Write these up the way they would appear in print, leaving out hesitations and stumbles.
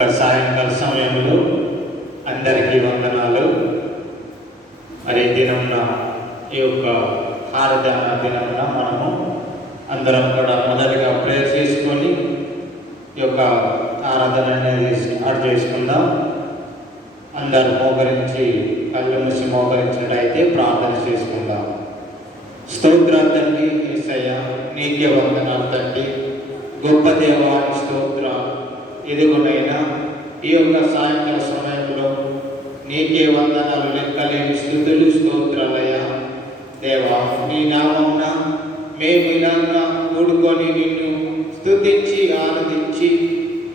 సాయంకాల సమయంలో అందరికీ వందనాలు. మరి దినమున ఈ యొక్క ఆరాధన దినమున మనము అందరం కూడా మొదటిగా ప్రేయర్ చేసుకొని ఈ యొక్క ఆరాధన అనేది స్టార్ట్ చేసుకుందాం. అందరూ మోకరించి కళ్ళు మూసి మోకరించినట్టయితే ప్రార్థన చేసుకుందాం. స్తోత్రాలు తండ్రి యేసయ్య, నీకే వందనాలు తండ్రి. గొప్ప దేవానికి స్తోత్రాలు. ఇదిగోనైనా ఈ యొక్క సాయంకాల సమయంలో నీకే వందనాలు, లెక్కలేని స్తుతులు స్తోత్రాలయ్యా. దేవా, నీ నామమున మేము ఇలాగా కూడుకొని నిన్ను స్తుతించి ఆరాధించి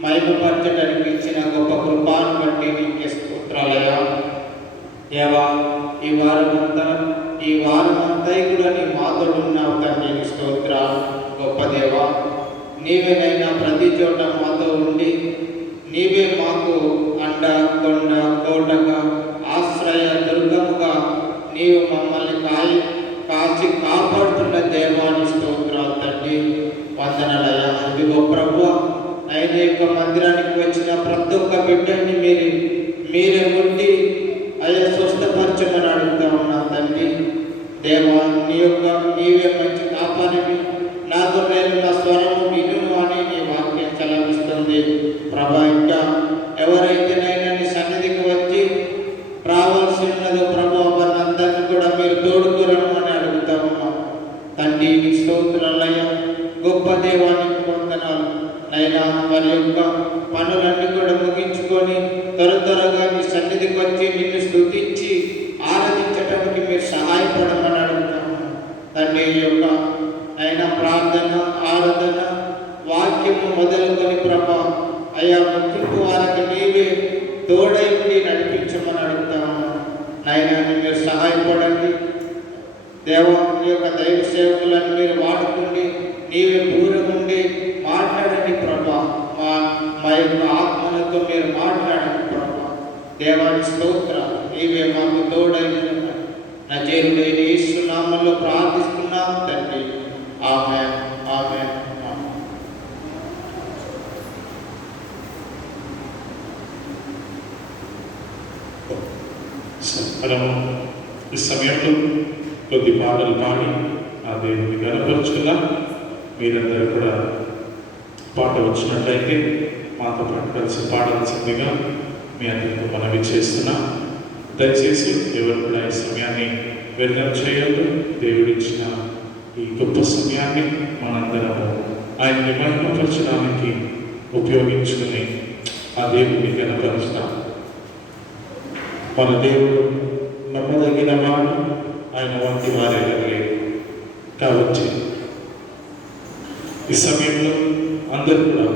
మహిమపరచడానికి ఇచ్చిన గొప్ప కృపాను బట్టి నీకే స్తోత్రాలయ్యా. దేవా, ఈ వారమంతా కూడా నీ మాతోడు ఉన్నావు తండ్రి. నీ స్తోత్రాలు. గొప్ప దేవా, నీవేనైనా ప్రతి చోట మాతో ఉండి నీవే మాకు అండ, కొండ, కోటగా, ఆశ్రయ దుర్గముగా నీవు మమ్మల్ని కాచి కాపాడుతున్న దేవాన్ని స్తోత్రాలు తండ్రి. వందనాలయ్యా. ఇదిగో ప్రభువా, ఆయన యొక్క మందిరానికి వచ్చిన ప్రతి ఒక్క బిడ్డని మీరే ఉండి అయ్యా స్వస్థపరచమని అడుగుతా ఉన్నాం తండ్రి. దేవా, నీవే మంచి కాపాడిని, నాతో నేను నా స్వరము వినును అని నీ వాక్యం చలవిస్తుంది ప్రభా. ఇంకా ఎవరైతేనైనా నీ సన్నిధికి వచ్చి రావాల్సి ఉన్నదో ప్రభు, వారందరినీ కూడా మీరు తోడుకోరమని అడుగుతా ఉన్నాం తండ్రి. నీ స్తోత్రాలయ్యా. గొప్ప దేవానికి వందనాలు నైనా. వారి యొక్క పనులన్నీ కూడా ముగించుకొని త్వరగా నీ సన్నిధికి వచ్చి నిన్ను స్తుతించి ఆరాధించడానికి మీరు సహాయపడమని అడుగుతాము తండ్రి. ఈ యొక్క అయినా ప్రార్థన, ఆరాధన, వాక్యము మొదలుకొని ప్రభా అయ్యా ముగింపు వారికి నీవే తోడై ఉండి నడిపించమని అడుగుతాము నైనా. మీరు సహాయపడండి దేవా. మీ యొక్క దైవ సేవకులను మీరు వాడుకోండి. నీవే దూరముండి మాట్లాడండి ప్రభా. మా యొక్క ఆత్మలతో మీరు మాట్లాడండి ప్రభా. దేవాని స్తోత్రాలు. నీవే మాకు తోడైన నజరేయుడైన యేసు నామములో ప్రార్థిస్తున్నాము తండ్రి. ఆమేన్, ఆమేన్, ఆమేన్. మనము ఈ సమయంలో కొద్ది పాటలు పాడి ఆ దేవుని గణపరుచుకుందాం. మీరందరూ కూడా పాట వచ్చినట్లయితే మాతో పాటు కలిసి పాడాల్సిందిగా మీ అందరికీ మనవి చేస్తున్నాం. దయచేసి ఎవరు కూడా ఈ సమయాన్ని వ్యర్థం చేయొద్దు. దేవుడిచ్చిన ఈ గొప్ప సమయాన్ని మనందరము ఆయన్ని మహిమపరచడానికి ఉపయోగించుకుని ఆ దేవుడిని గణపరుస్తాం. మన దేవుడు నమ్మదగిన వాడు, ఆయన వంటి వారే లేదు. కాబట్టి ఈ సమయంలో అందరూ కూడా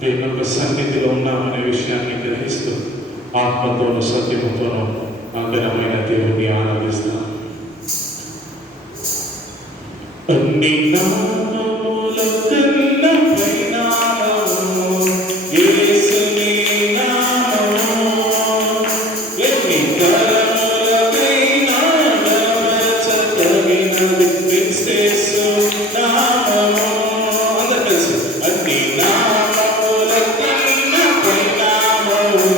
దేవుని యొక్క సన్నిధిలో ఉన్నామనే విషయాన్ని గ్రహిస్తూ ఆత్మతోనూ సత్యముతోనూ ఆ ఘనమైన దేవుడిని ఆరాధిస్తాం. అన్ని నామముల కన్నా పైనామము యేసుని నామము. ఎన్ని తరములకైనా గమనించదగినది క్రీస్తు నామము. అందరూ కలిసి అన్ని నామముల కన్నా పైనామము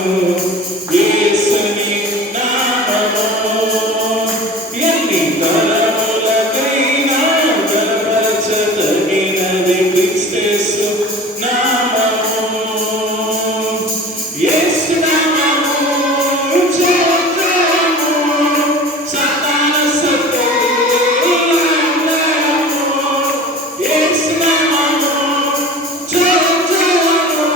యేసుని నామము. ఎన్ని తరములకైనా గమనించదగినది క్రీస్తు నామము. యేసు నామము జయము, సాతాన శత్రువులందరము. యేసు నామము జయము,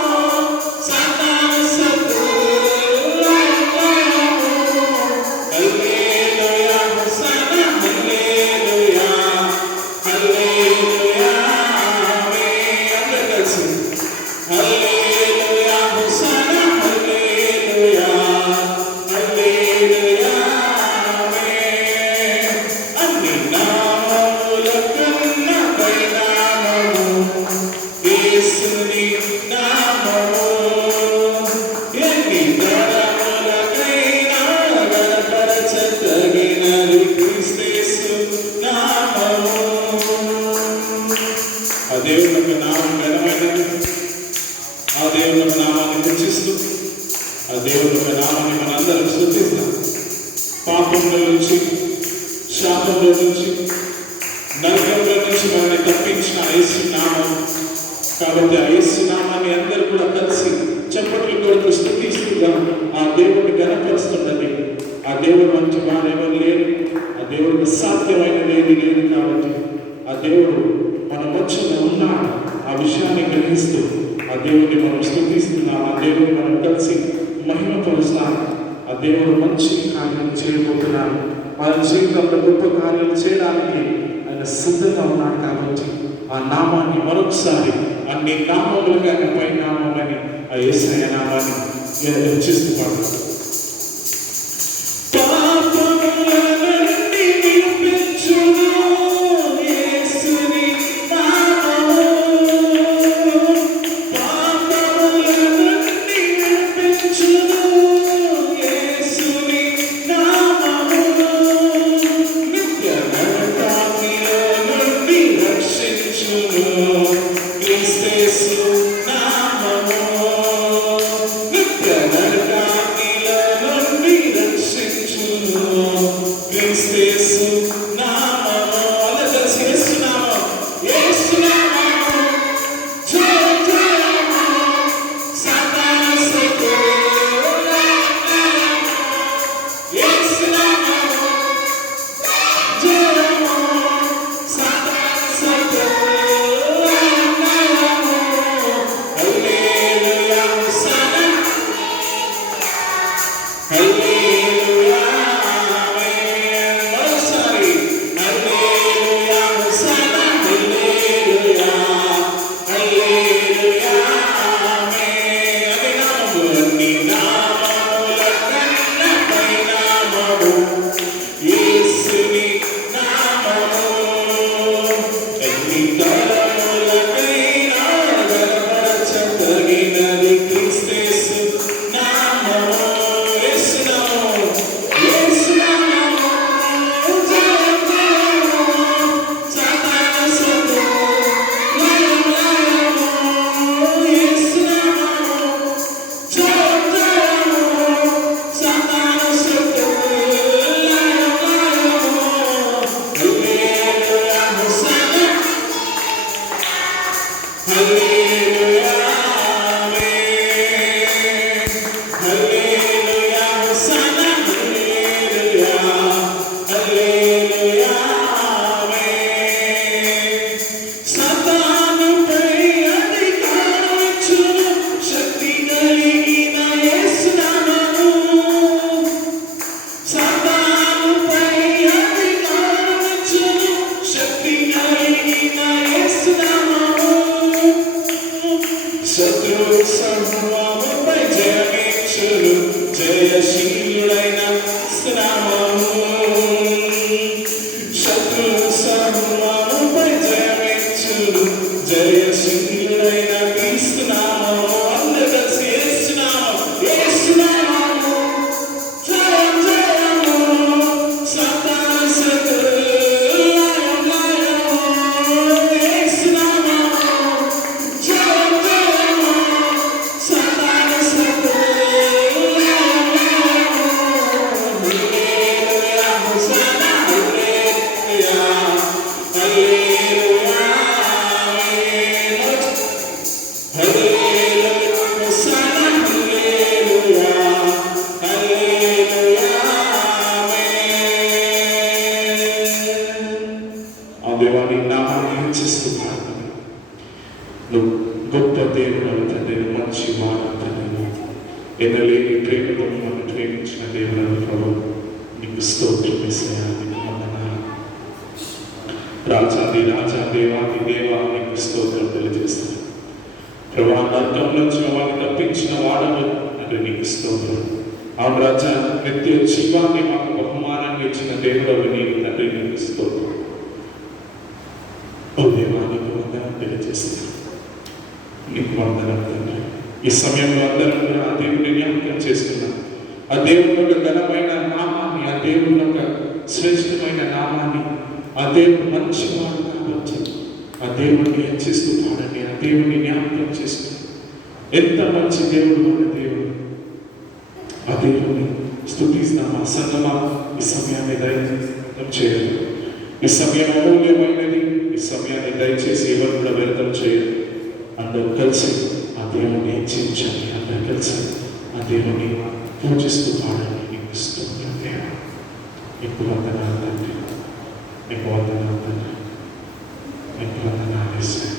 సాతాన శత్రువులందరము. హల్లెలూయా, హోసన్నా, హల్లెలూయా, హల్లెలూయా, ఆమేన్. అందరూ కలిసి హల్లెలూయా, హోసన్నా, హల్లెలూయా. ఆ దేవుని యొక్క నామాన్ని మనందరం స్తుతిస్తాం. పాపంలో నుంచి, శాపంలో నుంచి, నరకంలో నుంచి మనల్ని తప్పించిన యేసు నామం. కాబట్టి ఆ యేసు నామాన్ని అందరూ కూడా కలిసి చప్పట్లు కొడుతూ స్తుతిస్తుందాం. ఆ దేవుడిని గణపరుస్తున్నది. ఆ దేవుడు మంచి వారు ఎవరు లేరు. ఆ దేవుడికి సాధ్యమైనది ఏది లేదు. కాబట్టి ఆ దేవుడు మన మధ్యలో ఉన్నాడు. ఆ విషయాన్ని గ్రహిస్తూ ఆ దేవుడిని మనం స్తుతిస్తున్నాం. ఆ దేవుడిని మనం కలిసి మహిమపరుస్తాం. ఆ దేవుడు మంచి కార్యాలు చేయబోతున్నాడు. మన జీవితంలో గొప్ప కార్యాలు చేయడానికి ఆయన సిద్ధంగా ఉన్నాడు. కాబట్టి ఆ నామాన్ని మరొకసారి అన్ని నామములుగా పై నామని ఆ యేసయ్య నామాన్ని హెచ్చిస్తూ పాడతాం. ఎన్నలేని ప్రేమతో నన్ను ప్రేమించిన దేవుడు ప్రభు నీకు స్తోత్రం యేసయ్యా, నీకు వందనాలు. రాజాది రాజా దేవాది దేవా నీకు స్తోత్రం తెలియజేస్తాను ప్రభు. నరకం నుంచి వారిని తప్పించిన వాడను అంటే నీకు స్తోత్రం. ఆ రాజా నిత్య జీవాన్ని మాకు బహుమానంగా ఇచ్చిన దేవుడు నీకు తండ్రి నీకు స్తోత్రం. ఓ దేవా నీకు వందనాలు తెలియజేస్తాను, నీకు వందనాలు తండ్రి. ఈ సమయంలో అందరం కూడా ఆ దేవుడిని జ్ఞాపకం చేసుకున్నాం. ఆ దేవుని యొక్క ఘనమైన నామాన్ని, ఆ దేవుని యొక్క శ్రేష్టమైన నామాన్ని, ఆ దేవుడు మంచివాడు కాబట్టి ఆ దేవుడిని హెచ్చిస్తూ పాడండి. ఆ దేవుడిని జ్ఞాపకం చేసుకున్నాం. ఎంత మంచి దేవుడు మన దేవుడు, ఆ దేవుని స్తుతిస్తాం. ఆ సంగమా ఈ సమయాన్ని దయచేసి చేయాలి. ఈ సమయం అమూల్యమైనది. ఈ సమయాన్ని దయచేసి ఎవరు కూడా వ్యర్థం చేయరు. అందరూ కలిసి ఆ దేవుని హెచ్చించండి. అందరూ కలిసి ఆ దేవుని పూజిస్తూ పాడండి. నీకు స్తోత్రం దేవా, నీకు వందనాలు తండ్రి, నీకు వందనాలు తండ్రి, నీకు వందనాలు యేసయ్యా.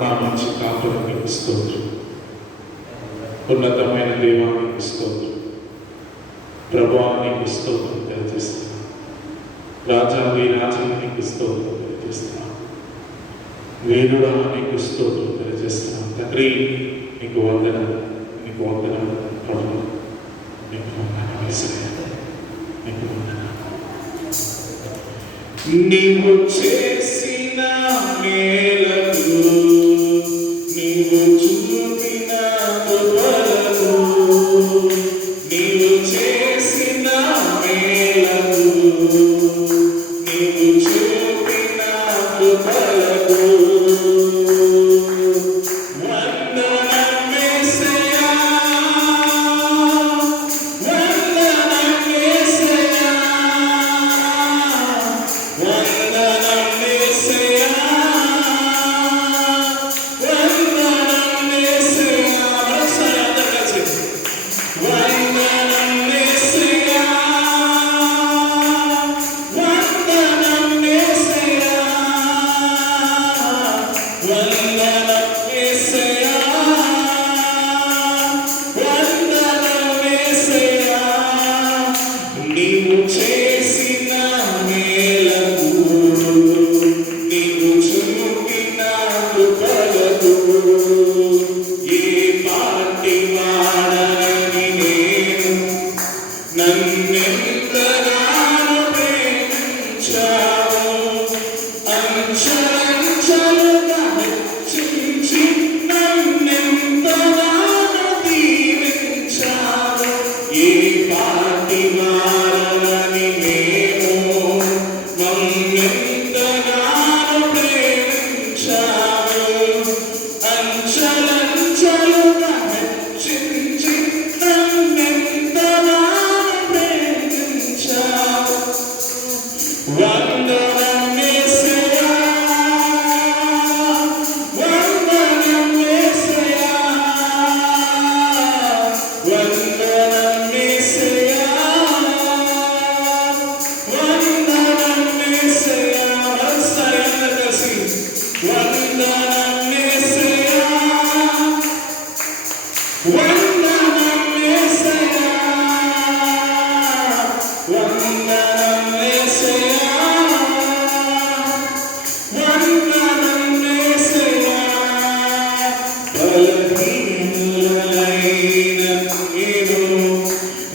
నా మంచి కాపురం నీకు స్తోత్రం. ఉన్నతమైన దేవా నీకు స్తోత్రం. ప్రభువా నీకు స్తోత్రం తెలియజేస్తున్నాను. రాజావి రాజా నీకు స్తోత్రం తెలియజేస్తున్నాను. వీరుడా నీకు స్తోత్రం తెలియజేస్తున్నాను. తండ్రి నీకు వందనాలు, నీకు వందనాలు ప్రభువా, నీకు వందనాలు యేసయ్యా, నీకు వందనాలు. నీవు చేసిన మేలకు, నీవు చూపిన కృపలకు, నీవు చేసిన మేలకు, నీవు చూపిన కృపలకు వందనం యేసయ్యా, వందనం యేసయ్యా, వందనం యేసయ్యా, వందనం యేసయ్యా. మరోసారి అందరూ కలిసి వందనం యేసయ్యా, వందనం యేసయ్యా, వందనం యేసయ్యా, వందనం యేసయ్యా. నీవు చేసిన మేలకు, నీవు చూపిన కృపలకు, ఏ పాటి వాడని నేను, నన్నెంతగానో ప్రేమించావు. అంచెలంచెలుగా హెచ్చించి నన్నెంతగానో దీవించావు. ఏ పాటి వారని మేము, నన్నెంతగానో ప్రేమించావు. అంచెలంచెలుగా హెచ్చించి నన్నెంతగానో ప్రేమించావు. వందనం యేసయ్యా, వందనం యేసయ్యా, వందనం యేసయ్యా, వందనం యేసయ్యా. మరోసారి అందరూ కలిసి వందనం యేసయ్యా, వందనం యేసయ్యా, వందనం యేసయ్యా, వందనం యేసయ్యా. బలహీనులైన నేను,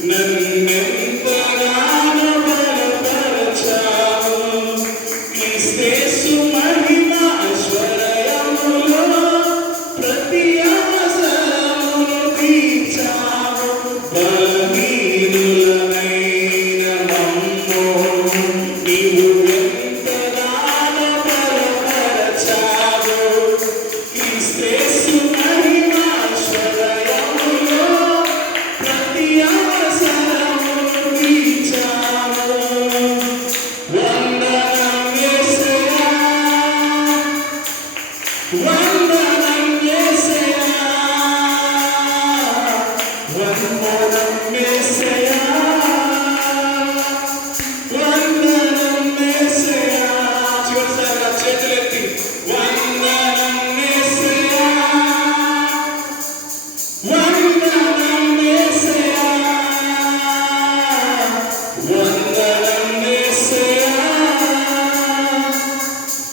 నన్నెంతగానో బలపరచావు. క్రీస్తు మహిమ ఐశ్వర్యములో ప్రతి అవసరమును తీర్చావు. బలహీనులమైన మమ్ము నీవు ఎంతగానో బలపరచావు. క్రీస్తు మహిమ ఐశ్వర్యములో ప్రతి అవసరమును తీర్చావు. వందనం యేసయ్యా, వందనం యేసయ్యా, వందనం యేసయ్యా, వందనం యేసయ్యా. చివరిసారిగా చేతులెత్తి వందనం యేసయ్యా, వందనం యేసయ్యా, వందనం యేసయ్యా,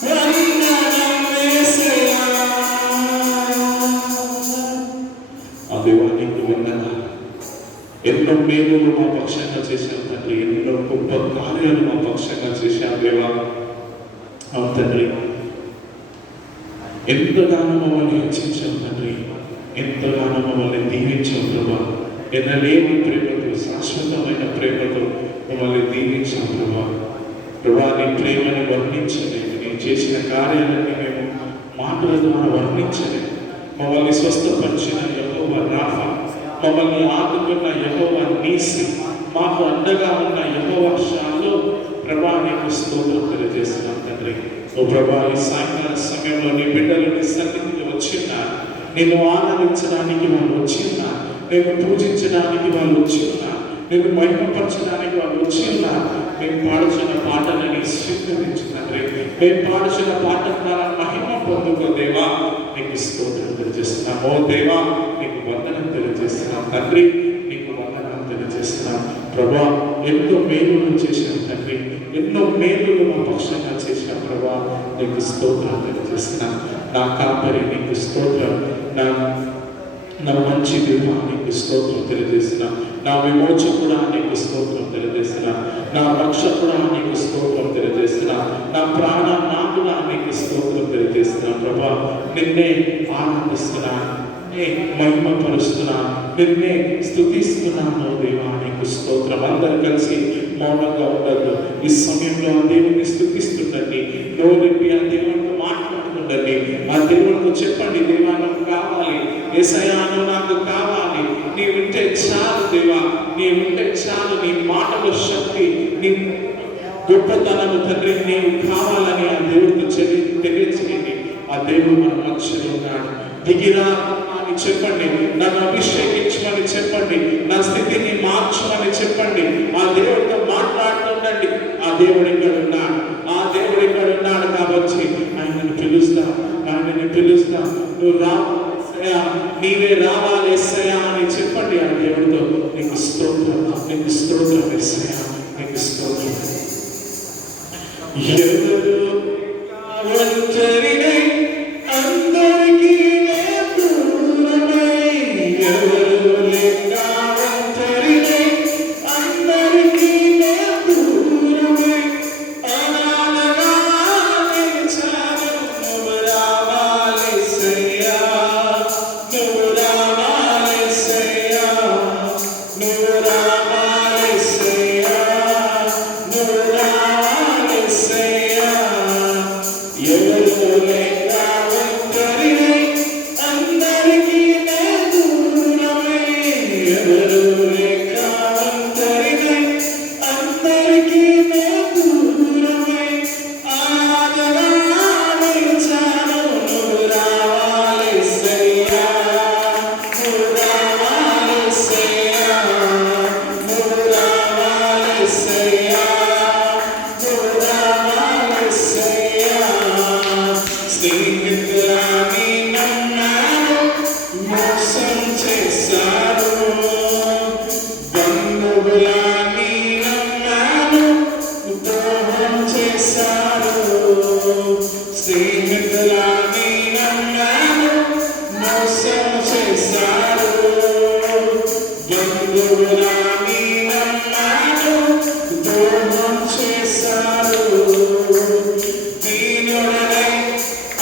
వందనం యేసయ్యా. ఆ దేవా నీకు వందనాలు. ఎన్నో మేలులు మా పక్షంగా చేశావు తండ్రి, ఎన్నో గొప్ప కార్యాలు మా పక్షంగా చేశావు దేవా. అవును తండ్రి, ఎంతగానో మమ్మల్ని హెచ్చించావు తండ్రి, ఎంతగానో మమ్మల్ని దీవించావు ప్రభా. ఎన్నలేని ప్రేమతో, శాశ్వతమైన ప్రేమతో మమ్మల్ని దీవించావు ప్రభా. ప్రభా నీ ప్రేమని వర్ణించలేదు, నీ చేసిన కార్యాలన్నీ మేము మాటల ద్వారా వర్ణించలేదు. మమ్మల్ని స్వస్థపరిచిన యెహోవా రాఫా, మమ్మల్ని ఆదుకున్న యెహోవా నీసి, మాకు అండగా ఉన్న యెహోవా షాలో ప్రభా నీకు స్తోత్రం తెలియజేస్తున్నాం తండ్రి. ఓ ప్రభా, ఈ సాయంకాల సమయంలో నీ బిడ్డలు నీ సన్నిధికి వచ్చిన, నిన్ను ఆనందించడానికి వాళ్ళు వచ్చిన, నేను పూజించడానికి వాళ్ళు వచ్చిన, నేను మహిమపరచడానికి వాళ్ళు వచ్చిన, మేము పాడుచున్న పాటలని స్వీకరించిన తండ్రి, మేము పాడుచున్న పాట ద్వారా మహిమ పొందుకో దేవా, నీకు స్తోత్రం తెలియజేస్తున్నాం. ఓ దేవా, నీకు వందనం తెలియజేస్తున్నాం తండ్రి, నీకు వందనం తెలియజేస్తున్నాం ప్రభా. ఎన్నో మేలులు చేసిన తండ్రి, ఎన్నో మేలులు మా పక్షంగా చేసిన ప్రభా, నీకు స్తోత్రం తెలియజేస్తున్నాం. నా కాపరి నీకు స్తోత్రం, నా మంచి దేవా నీకు స్తోత్రం తెలియజేస్తున్నాం. నా విమోచకుడా నీకు స్తోత్రం తెలియజేస్తున్నా, నా రక్షకుడా నీకు స్తోత్రం తెలియజేస్తున్నా, నా ప్రాణనాథుడా నీకు స్తోత్రం తెలియజేస్తున్నా ప్రభా. నిన్నే ఆనందిస్తున్నా, నిన్నే మహిమపరుస్తున్నా, నిన్నే స్తుతిస్తున్నాను దేవా, నీకు స్తోత్రం. అందరూ కలిసి మౌనంగా ఉండద్దు. ఈ సమయంలో ఆ దేవుని స్తుతిస్తుండండి, నోరెప్పి ఆ దేవునితో మాట్లాడుతుండండి. ఆ దేవునితో చెప్పండి, దేవా నాకు కావాలి, యేసయ్యా నువ్వు నాకు కావాలి, నీ ఉంటే చాలు దేవా, నీ ఉంటే చాలు, నీ మాటలో శక్తి, నీ గొప్పతనము తండ్రి నీవు కావాలని ఆ దేవుడితో తెలియచేయండి. ఆ దేవుడు మన మధ్యలో ఉన్నాడు. దిగిరా అని చెప్పండి, నన్ను అభిషేకించమని చెప్పండి, నా స్థితిని మార్చమని చెప్పండి. ఆ దేవుడితో మాట్లాడుతుండండి. ఆ దేవుడు ఇక్కడ ఉన్నాడు, ఆ దేవుడు ఇక్కడ ఉన్నాడు కాబట్టి ఆయనను పిలుస్తా, ఆయనని పిలుస్తా. నువ్వు రా, నీవే రావాలి యేసయ్యా అని చెప్పండి ఆ దేవుడితో. నీకు స్తోత్రం, నీకు స్తోత్రం యేసయ్యా, నీకు స్తోత్రం. ఎవరు ఒంటరినై అందరికీ దూరమై, ఎవరు లేక ఒంటరినై అందరికీ దూరమై, అనాథగా నిలిచాను, నువ్వు రావాలి యేసయ్యా, నువ్వు రావాలి యేసయ్యా, నువ్వు రావాలి యేసయ్యా, నువ్వు రావాలి యేసయ్యా. ఎవరు లేక ఒంటరినై అందరికీ దూరమై, ఎవరు లేక ఒంటరినై అందరికీ దూరమై, అనాథగా నిలిచాను, నువ్వు రావాలి యేసయ్యా, నువ్వు రావాలి యేసయ్యా, నువ్వు రావాలి యేసయ్యా, నువ్వు రావాలి యేసయ్యా. స్నేహితురాని నమ్మాను, మోసం చేశారు, బంధువులాని నమ్మాను, ద్రోహం చేశారు. స్నేహితులాని నమ్మాను, మోసం చేశారు, బంధువులాని నమ్మాను, ద్రోహం చేశారు. దీనుడనై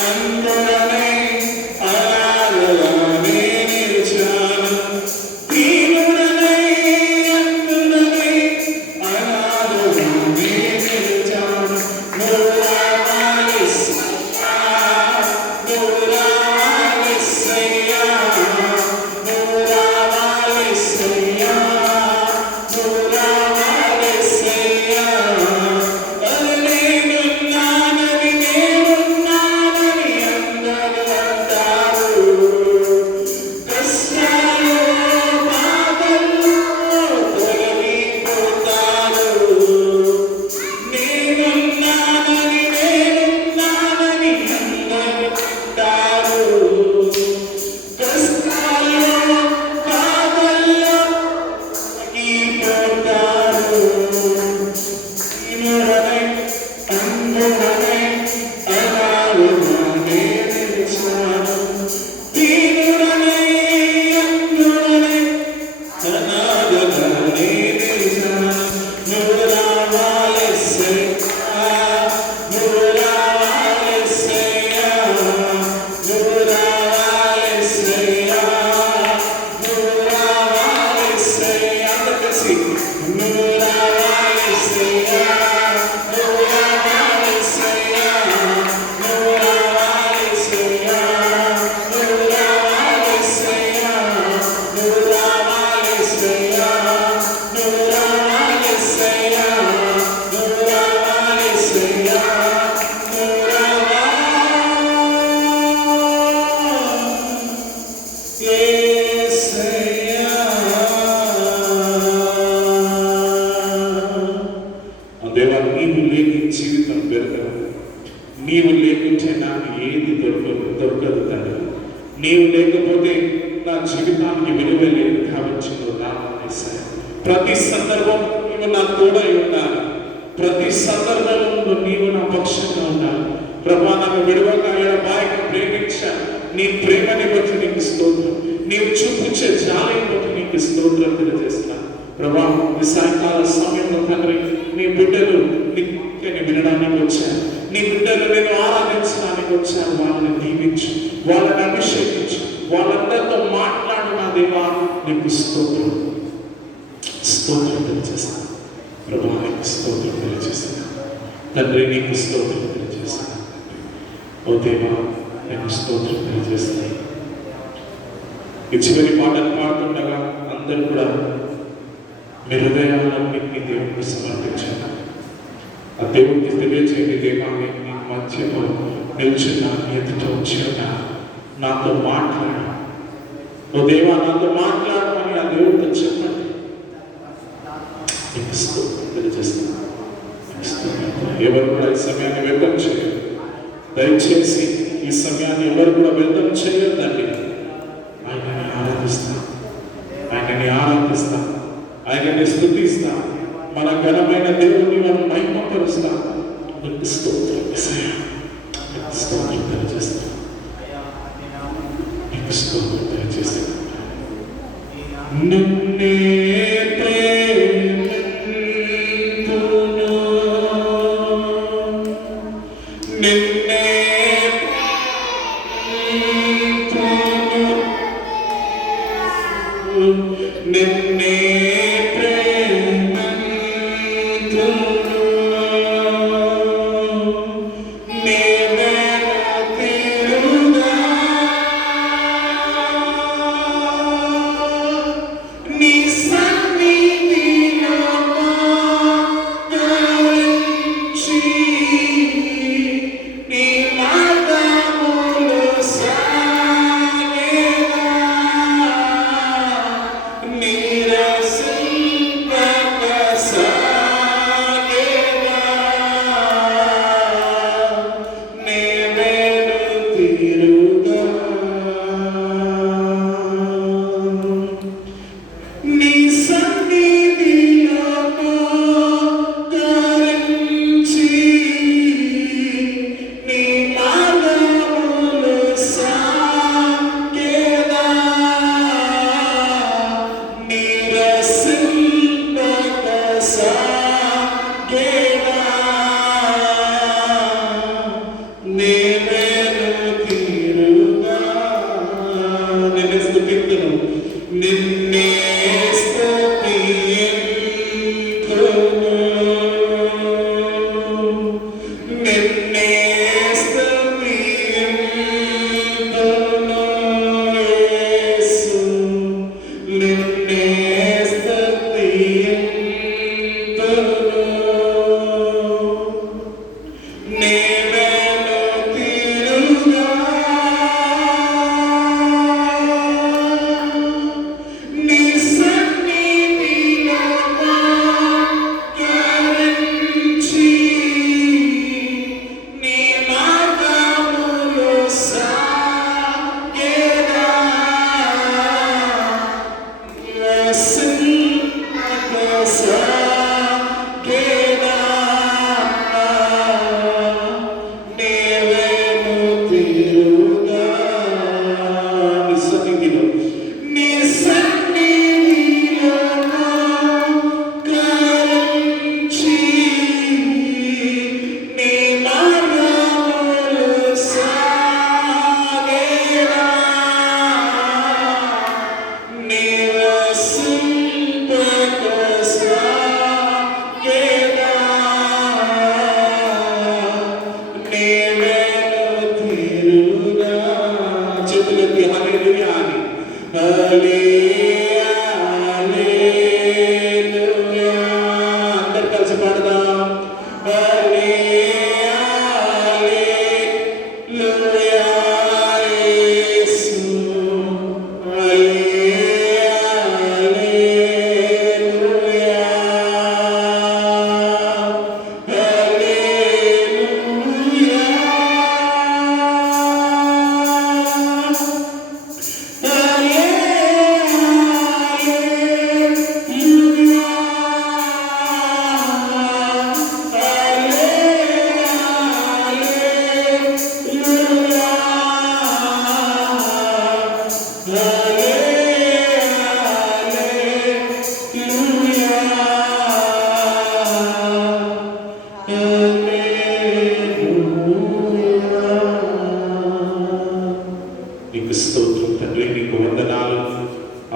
అందరనై అనాథగానే నిలిచాను, దీనుడనై అందరనై యేసయ్యా. దేవా, నీవు లేని జీవితం దొరకదు. నీవు లేకుంటే నాకు ఏది దొరకదు తండ్రి. నీవు లేకపోతే నా జీవితానికి విలువ లేదు. కాబట్టి నువ్వు నా యేసయ్యా. ప్రతి సందర్భం నీవు నా తోడై ఉండాలి. ప్రతి సందర్భంలో నీవు నా పక్షంగా ఉండాలి. ప్రభా, నాకు విడువగా ఎడబాయక ప్రేమించా నీ ప్రేమని బట్టి నీకు స్తోత్రం. నీవు చూపించే జాలిని బట్టి నీకు స్తోత్రం తెలియజేస్తున్నాను. ప్రభా, ఈ సాయంకాల సమయంలో తండ్రి, నీ బిడ్డలు నీ వాక్యాన్ని వినడానికి వచ్చారు. నీ బిడ్డలు నేను ఆరాధించడానికి వచ్చాను. వాళ్ళని దీవించు, వాళ్ళని అభిషేకించు, వాళ్ళందరితో మాట్లాడు నా దేవా. నీకు స్తోత్రం స్తోత్రం తెలియజేస్తాను. ప్రభా, నీకు స్తోత్రం తెలియజేస్తాను. తండ్రి, నీకు స్తోత్రం తెలియజేస్తాను. ఓ దేవా, నీకు స్తోత్రం తెలియజేస్తాను. ఈ చివరి పాటలు పాడుతుండగా అందరూ కూడా మీ హృదయాలన్నింటినీ దేవుడికి సమర్పించాను. ఆ దేవుడికి తెలియచేయండి, దేవా, నేను నీ మధ్యలో నిల్చున్నా, నీ ఎదుట వచ్చున్నా, నాతో మాట్లాడు. ఓ దేవా, నాతో మాట్లాడమని ఆ దేవుడితో చెప్పండి. నీకు స్తోత్రం తెలియజేస్తాను. ఎవరు కూడా ఈ సమయాన్ని వ్యర్థం చేయరు. దయచేసి ఈ సమయాన్ని ఎవరు కూడా వ్యర్థం చేయొద్దండి. ఆయనని ఆరాధిస్తాం, ఆయనని ఆరాధిస్తాం, ఆయనని స్తుతిస్తాం. మన ఘనమైన దేవుడిని మనం మహిమపరుస్తాం. నీకు స్తోత్రం యేసయ్యా. నీకు స్తోత్రం తెలియజేస్తాం. నీకు స్తోత్రం తెలియజేస్తాం. నిన్నే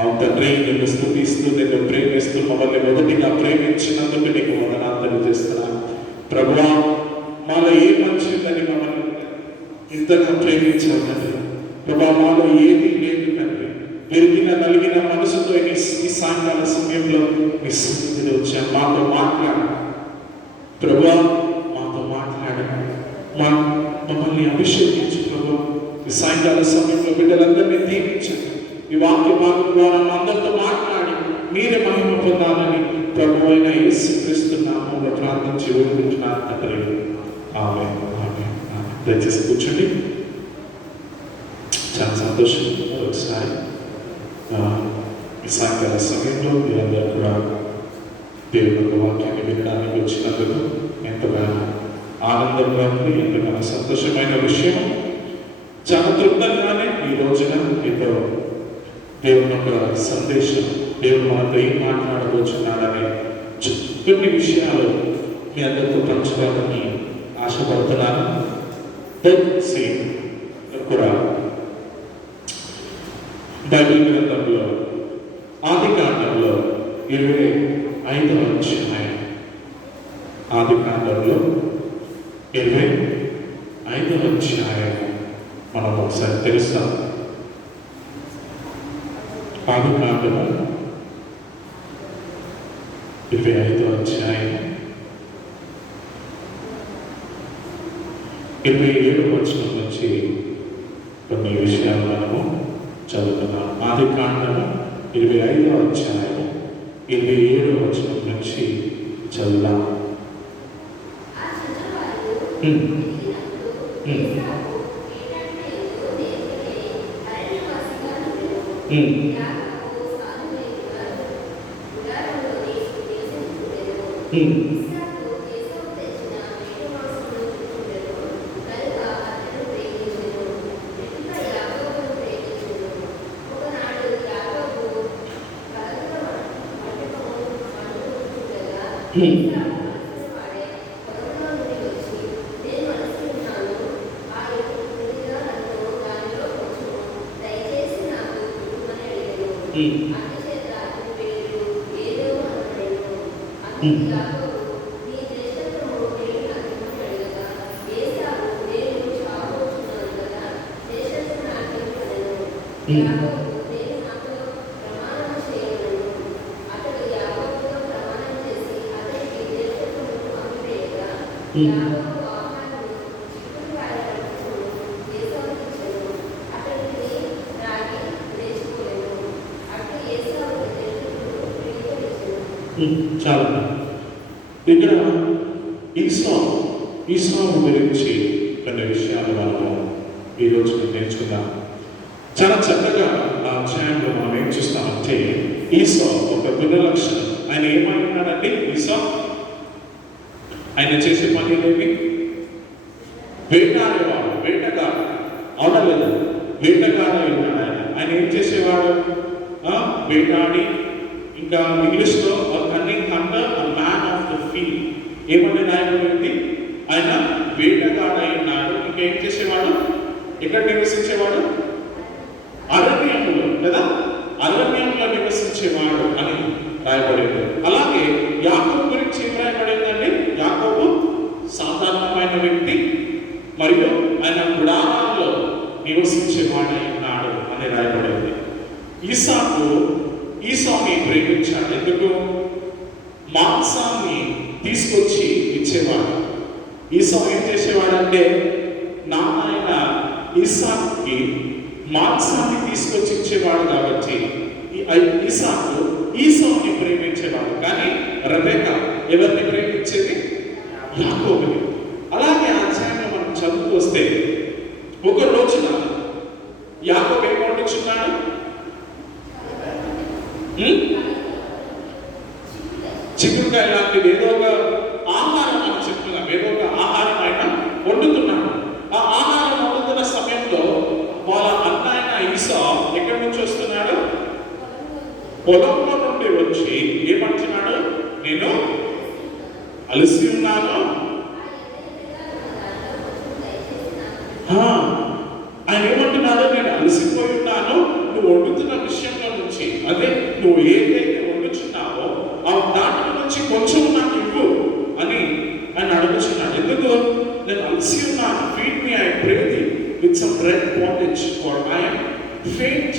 అవును తండ్రి, నిన్ను స్తుతిస్తూ నిన్ను ప్రేమిస్తూ మమ్మల్ని మొదటిగా ప్రేమించినందుకు నీకు వందనాలు తెలియజేస్తున్నాను ప్రభువా. మాలో ఏ మంచి ఉందని మమ్మల్ని ఇంతగా ప్రేమించావు తండ్రి ప్రభా. మాలో ఏది లేదు తండ్రి. పెరిగిన నలిగిన మనసుతో ఈ సాయంకాల సమయంలో మీ సన్నిధిలో వచ్చాం. మాతో మాట్లాడు ప్రభువా, మాతో మాట్లాడు, మమ్మల్ని అభిషేకించు ప్రభు. ఈ సాయంకాల సమయంలో బిడ్డలందరినీ దీవించండి. ఈ వాక్య భాగం ద్వారా అందరితో మాట్లాడి మీరే మహిమ పొందాలని ప్రభు అయిన యేసుక్రీస్తు నామములో ప్రార్థించి వేడుకుంటున్నాను తండ్రి. ఆమేన్, ఆమేన్, ఆమేన్. దయచేసి కూర్చోండి. చాలా సంతోషం ఒకసారి ఈ సాయంకాల సమయంలో మీరందరూ కూడా దేవుని యొక్క వాక్యాన్ని వినడానికి వచ్చినందుకు ఎంతగా ఆనందంగా ఉంది, ఎంతగానో సంతోషమైన విషయం. చాలా తృప్తంగానే ఈ రోజున మీతో దేవుని యొక్క సందేశం, దేవుడు మనతో ఏం మాట్లాడబోతున్నాడనే కొన్ని విషయాలు మీ అందరితో పంచుకోవాలని ఆశపడుతున్నాను. దయచేసి కూడా బైబిల్ గ్రంథంలో ఆదికాండంలో 25వ అధ్యాయం, ఆదికాండంలో 25వ అధ్యాయం మనం ఒకసారి తెలుస్తాం. ఆదికాండము 25వ అధ్యాయం 27వ వచనం నుంచి కొన్ని విషయాలు మనము చదువుతున్నాం. ఆదికాండము 25వ అధ్యాయం 27వ వచనం నుంచి చదువుదాం. చాలా ఇక్కడ ఈసావు గురించి కొన్ని విషయాలు మనము ఈరోజు నేర్చుకుందాం. చాలా చక్కగా ఆ అధ్యాయంలో మనం ఏం చూస్తామంటే ఈసావు ఒక గుణలక్షణం. ఆయన ఏమంటున్నాడంటే ఈసావు ఆయన చేసే పనులేవి వేటాడేవాడు, వేటగాడు. అవడలేదు, వేటగాడు ఉన్నాడు ఆయన. ఆయన ఏం చేసేవాడు? వేటాడి, ఇంకా ఇంగ్లీష్లో cunning Hunter, man of the field. ఏమని రాయబడింది? ఆయన వేటగాడై ఉన్నాడు. ఇంకా ఏం చేసేవాడు? ఎక్కడ నివసించేవాడు? అరణ్యంలో, కదా, అరణ్యంలో నివసించేవాడు అని రాయబడింది. అలాగే యాకోబు గురించి ఏం రాయబడిందండి? యాకోబు సాధారణమైన వ్యక్తి మరియు ఆయన గుడారాల్లో నివసించేవాడై ఉన్నాడు అని రాయబడింది. ఈసావుని ప్రేమించాడు. ఎందుకు? మాంసాన్ని తీసుకొచ్చి ఇచ్చేవాడు. ఈసావు ఏం చేసేవాడంటే నాయన ఇస్సాకుకి మాంసాన్ని తీసుకొచ్చి ఇచ్చేవాడు. కాబట్టి ఈసావుని ప్రేమించేవాడు. కానీ రెబెకా ఎవరిని ప్రేమించేది? యాకోబుని. అలాగే ఆ అధ్యాయంలో మనం చదువుతూ వస్తే ఒక రోజున యాకోబు ఏం వండుచున్నాడు? చిక్కుడుకాయ లాంటిది ఏదో ఒక ఆహారం మనం చెప్తున్నాం. ఏదో ఒక ఆహారం ఆయన వండుతున్నాడు. ఆ ఆహారం వండుతున్న సమయంలో వాళ్ళ అన్నయ్య ఈసావు ఎక్కడి నుంచి వస్తున్నాడు? పొలంలో నుండి వచ్చి ఏమంటున్నాడు? నేను అలసి ఉన్నాను. ఆయన ఏమంటున్నాడు? నేను అలసిపోయి ఉన్నాను. నువ్వు వండుతున్న విషయంలో నుంచి అదే నువ్వు ఏదైతే వండుచున్నావో ఆ దాంట్లో నుంచి కొంచెం నాకు ఇవ్వు అని ఆయన అడుగుచున్నాడు. ఎందుకు? నేను అలసి ఉన్నాను, feed me I pray thee with some bread pottage for I am faint.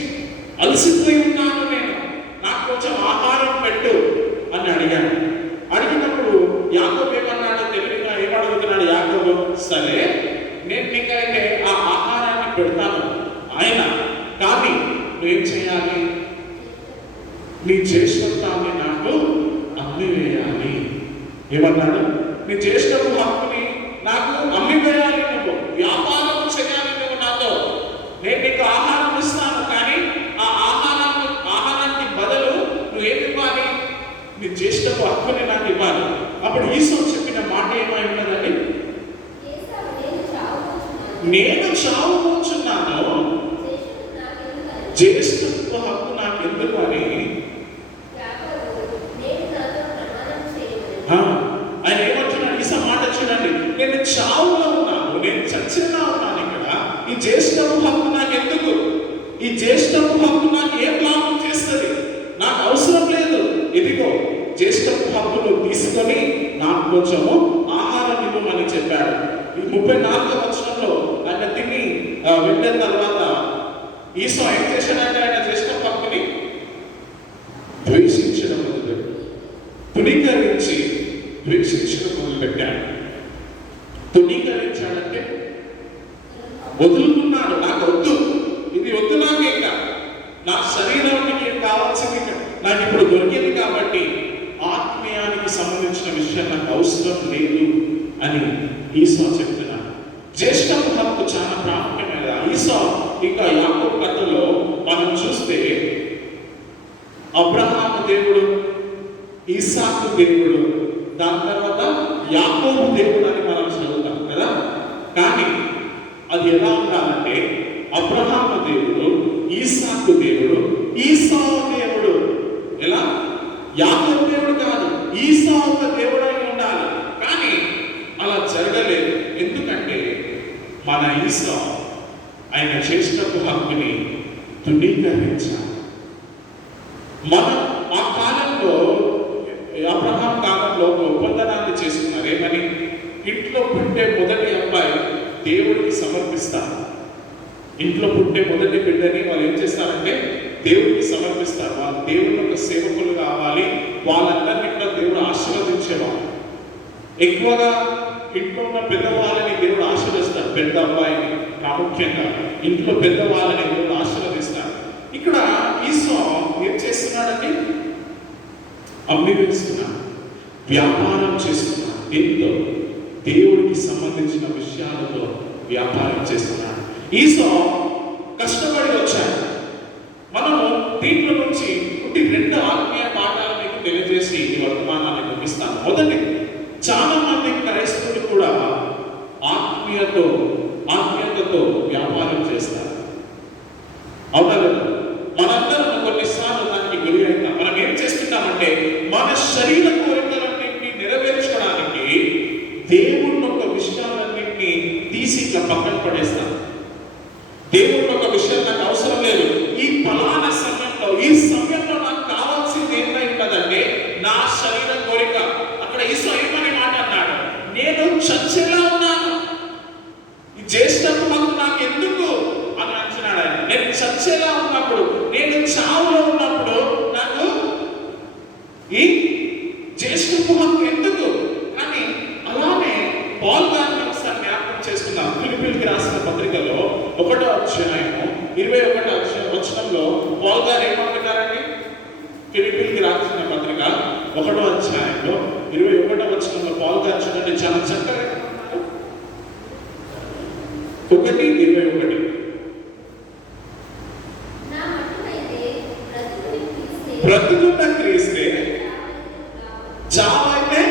అలసిపోయి ఉన్నాను నేను, నాకు కొంచెం ఆహారం పెట్టు అని అడిగాను. అడిగినప్పుడు యాకోబు ఏమన్నాడో తెలివిగా ఏమడుగుతున్నాడు యాకోబు, సరే నేను నీకైతే ఆ ఆహారాన్ని పెడతాను ఆయన, కానీ నువ్వేం చేయాలి, నీ జ్యేష్ఠత్వాన్ని నాకు అమ్మివేయాలి. ఏమన్నాడు? నీ జ్యేష్ఠపు హక్కుని నాకు అమ్మివేయాలి, నువ్వు వ్యాపారం చేయాలి నువ్వు నాతో. నేను నీకు ఆహారం ఇస్తాను, కానీ ఆ ఆహారానికి బదులు నువ్వేమి ఇవ్వాలి, నీ జ్యేష్ఠపు హక్కుని నాకు ఇవ్వాలి. అప్పుడు ఈసో చెప్పిన మాట ఏమై ఉన్నదండి? నేను చావుకోచున్నాను, జ్యేష్ఠత్వ హక్కు నాకు ఎందుకు అని ఆయన ఏమంటున్నాడు? ఈసో మాట చూడండి, నేను చావులో ఉన్నాను, నేను చచ్చినా ఉన్నాను, ఇక్కడ ఈ జ్యేష్ఠపు హక్కు నాకు ఎందుకు? ఈ జ్యేష్ఠపు హక్కు నాకు ఏం లాభం చేస్తుంది? నాకు అవసరం లేదు. ఇదిగో జ్యేష్ఠపు హక్కును తీసుకొని నాకు కొంచెము ఆహారం ఇవ్వమని చెప్పాడు. ఈ 34వ వచనంలో ఆయన తిని వెళ్ళిన తర్వాత ఈసో ఏం చేశాడంటే ఆయన జ్యేష్ఠపు హక్కుని ద్వేషించడం మొదలుపెట్టాడు, తునీకరించి ద్వేషించడం మొదలుపెట్టాడు. తునీకరించాడంటే వదులుకున్నాడు, నాకు వద్దు, ఇది వద్దు, నాకు ఇంకా నా శరీరానికి కావాల్సింది నాకు ఇప్పుడు దొరికింది కాబట్టి ఆత్మీయానికి సంబంధించిన విషయం నాకు అవసరం లేదు అని ఈసో చెప్తున్నాడు. జ్యేష్ఠపు హక్కు చాలా ప్రాముఖ్యమైనది. ఈసో ఇంకా యాకోబు కథలో మనం చూస్తే అబ్రహాము దేవుడు, ఇస్సాకు దేవుడు, దాని తర్వాత యాకోబు దేవుడు అని మనం చదువుతాం కదా. కానీ అది ఎలా ఉండాలంటే అబ్రహాము దేవుడు, ఇస్సాకు దేవుడు, ఈసా దేవుడు. ఎలా? యాకోబు దేవుడు కాదు, ఈసా ఒక దేవుడు అయి ఉండాలి. కానీ అలా జరగలేదు. ఎందుకంటే మన ఈసా ఆయన జ్యేష్ఠపు హక్కుని తునీకరించాలి. మనం ఆ కాలంలో అబ్రహాం కాలంలో ఒక ఒప్పందనాన్ని చేసుకున్నారు. ఏమని? ఇంట్లో పుట్టే మొదటి అబ్బాయి దేవుడికి సమర్పిస్తారు. ఇంట్లో పుట్టే మొదటి బిడ్డని వాళ్ళు ఏం చేస్తారంటే దేవుడికి సమర్పిస్తారు. వాళ్ళు దేవుని యొక్క సేవకులు కావాలి, వాళ్ళందరినీ కూడా దేవుడు ఆశీర్వదించేవాళ్ళు. ఎక్కువగా ఇంట్లో ఉన్న పెద్దవాళ్ళని దేవుడు ఆశీర్వదిస్తాడు. పెద్ద అబ్బాయిని ప్రాముఖ్యంగా ఇంట్లో పెద్దవాళ్ళని దేవుడు ఆశీర్వదిస్తాడు. ఇక్కడ ఈసో ఏం చేస్తున్నాడంటే అమ్మి వేస్తున్నాడు, వ్యాపారం చేస్తున్నాడు. దీంతో దేవుడికి సంబంధించిన విషయాలతో వ్యాపారం చేస్తున్నాడు. ఈసో కష్టపడి వచ్చాడు. మనము దీంట్లో నుంచి రెండు ఆత్మీయ పాఠాలు మీకు తెలియజేసి ఈ వర్తమానాన్ని ముగిస్తాను. మొదటి, చాలా మంది క్రైస్తవులు కూడా ఆత్మీయతతో వ్యాపారం చేస్తారు. అవునా లేదా? మనందరం కొన్నిసార్లు దానికి గురి అవుతాం. మనం ఏం చేస్తున్నామంటే మన శరీర కోరికలన్నింటినీ నెరవేర్చడానికి దేవుడి యొక్క విషయాలన్నింటినీ తీసి ఇట్లా పక్కన పడేస్తాం. దేవుడి యొక్క విషయం నాకు అవసరం లేదు. ఈ ఫలానా సమయంలో, ఈ సమయంలో నాకు కావాల్సింది ఏమై ఉన్నదంటే నా శరీర కోరిక. అక్కడ ఈసో ఏమని మాట అన్నాడు? నేను చచ్చేలా ఉన్నాను, ఈ జ్యేష్ఠపు హక్కు నాకు ఎందుకు అని అంటున్నాడు ఆయన. నేను చచ్చేలా ఉన్నప్పుడు, నేను చావులో ఉన్నప్పుడు నాకు ఈ జ్యేష్ఠపు హక్కు ఎందుకు? కానీ అలానే పౌలు గారిని ఒకసారి జ్ఞాపకం చేసుకుందాం. ఫిలిప్పీయులకు రాసిన పత్రికలో 1వ అధ్యాయము 21వ వచనంలో పౌలు గారు ఏమంటున్నారండి? ఫిలిప్పీయులకు రాసిన పత్రిక 1వ అధ్యాయంలో 21వ వచనంలో పౌలు గారు చూడండి, చాలా చక్కగా 1:21 బ్రతుకుట క్రీస్తే, చావైతే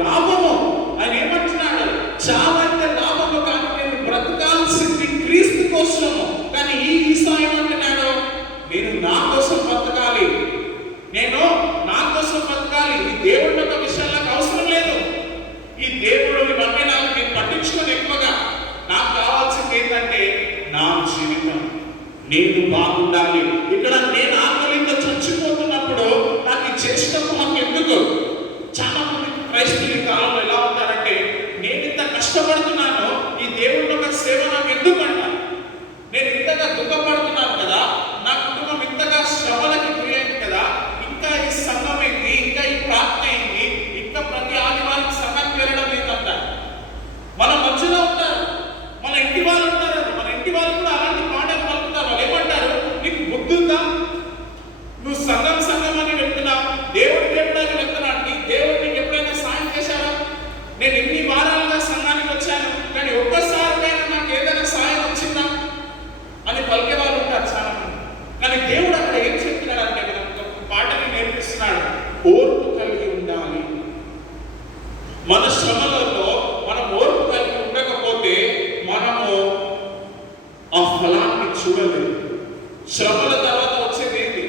లాభము. ఆయన ఏమంటున్నాడు? చావైతే లాభము, కానీ నేను బ్రతకాల్సింది క్రీస్తు కోసము. కానీ ఈ ఈసా ఏమంటున్నాడు? నేను నా కోసం బ్రతకాలి, నేను నా కోసం బ్రతకాలి. ఈ దేవుడి యొక్క విషయాలు నాకు అవసరం లేదు. ఈ దేవుడిని నమ్మినాను, నేను పట్టించుకొని ఎక్కువగా నాకు కావాల్సింది ఏంటంటే నా జీవితం, నేను బాగుండాలి. ఇక్కడ నేను ఆకలితో చచ్చిపో ఓర్పు కలిగి ఉండాలి. మన శ్రమలలో మనం ఓర్పు కలిగి ఉండకపోతే మనము ఆ ఫలాన్ని చూడలేదు. శ్రమల తర్వాత వచ్చేది ఏంటి?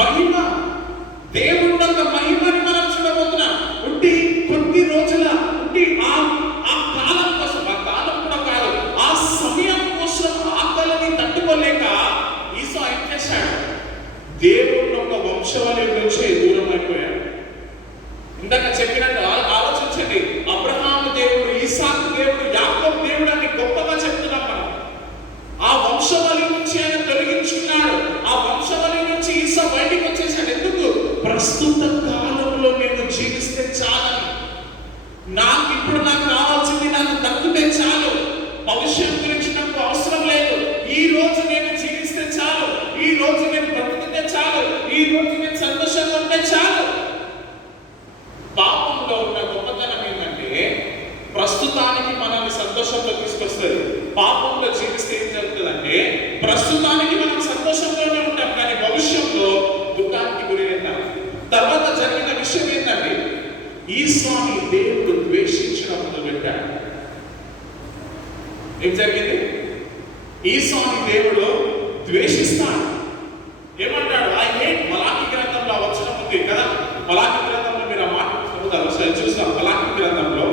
మహిమ. దేవుడి యొక్క మహిమని మనం చూడబోతున్నాం. ఉండి కొద్ది రోజుల ఉండి ఆ కాలం కోసం, ఆ కాలం కూడా కాదు, ఆ సమయం కోసం ఆకలిని తట్టుకోలేక ఈసా ఏం చేశాడు? దేవుడి యొక్క వంశవళి నుంచి దూరం అయిపోయాడు. ఇందాక చెప్పినట్టు ఆలోచించండి. అబ్రహాము దేవుడు, ఇస్సాకు దేవుడు, యాకోబు దేవుడు అని గొప్పగా చెప్తున్నాం మనం. ఆ వంశవళి నుంచి ఆయన తొలగించుకున్నాడు. ఆ వంశవళి నుంచి ఈసా బయటికి వచ్చేసాడు. ఎందుకు? ప్రస్తుత కాలంలో నేను జీవిస్తే చాలని, ఇప్పుడు నాకు కావాల్సింది నాకు దక్కితే చాలు, భవిష్యత్తు గురించి నాకు అవసరం లేదు, ఈ రోజు నేను జీవిస్తే చాలు, ఈ రోజు నేను బ్రతికితే చాలు, ఈ రోజు నేను సంతోషంగా ఉంటే చాలు. పాపంలో ఉన్న గొప్పతనం ఏంటంటే ప్రస్తుతానికి మనల్ని సంతోషంలో తీసుకొస్తుంది. పాపంలో జీవిస్తే ఏం జరుగుతుందంటే ప్రస్తుతానికి మనం సంతోషంలోనే ఉంటాం, కానీ భవిష్యత్తులో దుఃఖానికి గురైతాం. తర్వాత జరిగిన విషయం ఏంటంటే ఈసాని దేవుడు ద్వేషించడం మొదలుపెట్టాడు. ఏం జరిగింది? ఈసాని దేవుడు ద్వేషిస్తాడు. ఏమంటాడు? I hate. మలాకి గ్రంథంలో వచ్చిన ఉంది కదా, మలాకి గ్రంథంలో మీరు ఆ మాట చదువుతారు, సరే చూస్తాం. మలాకి గ్రంథంలో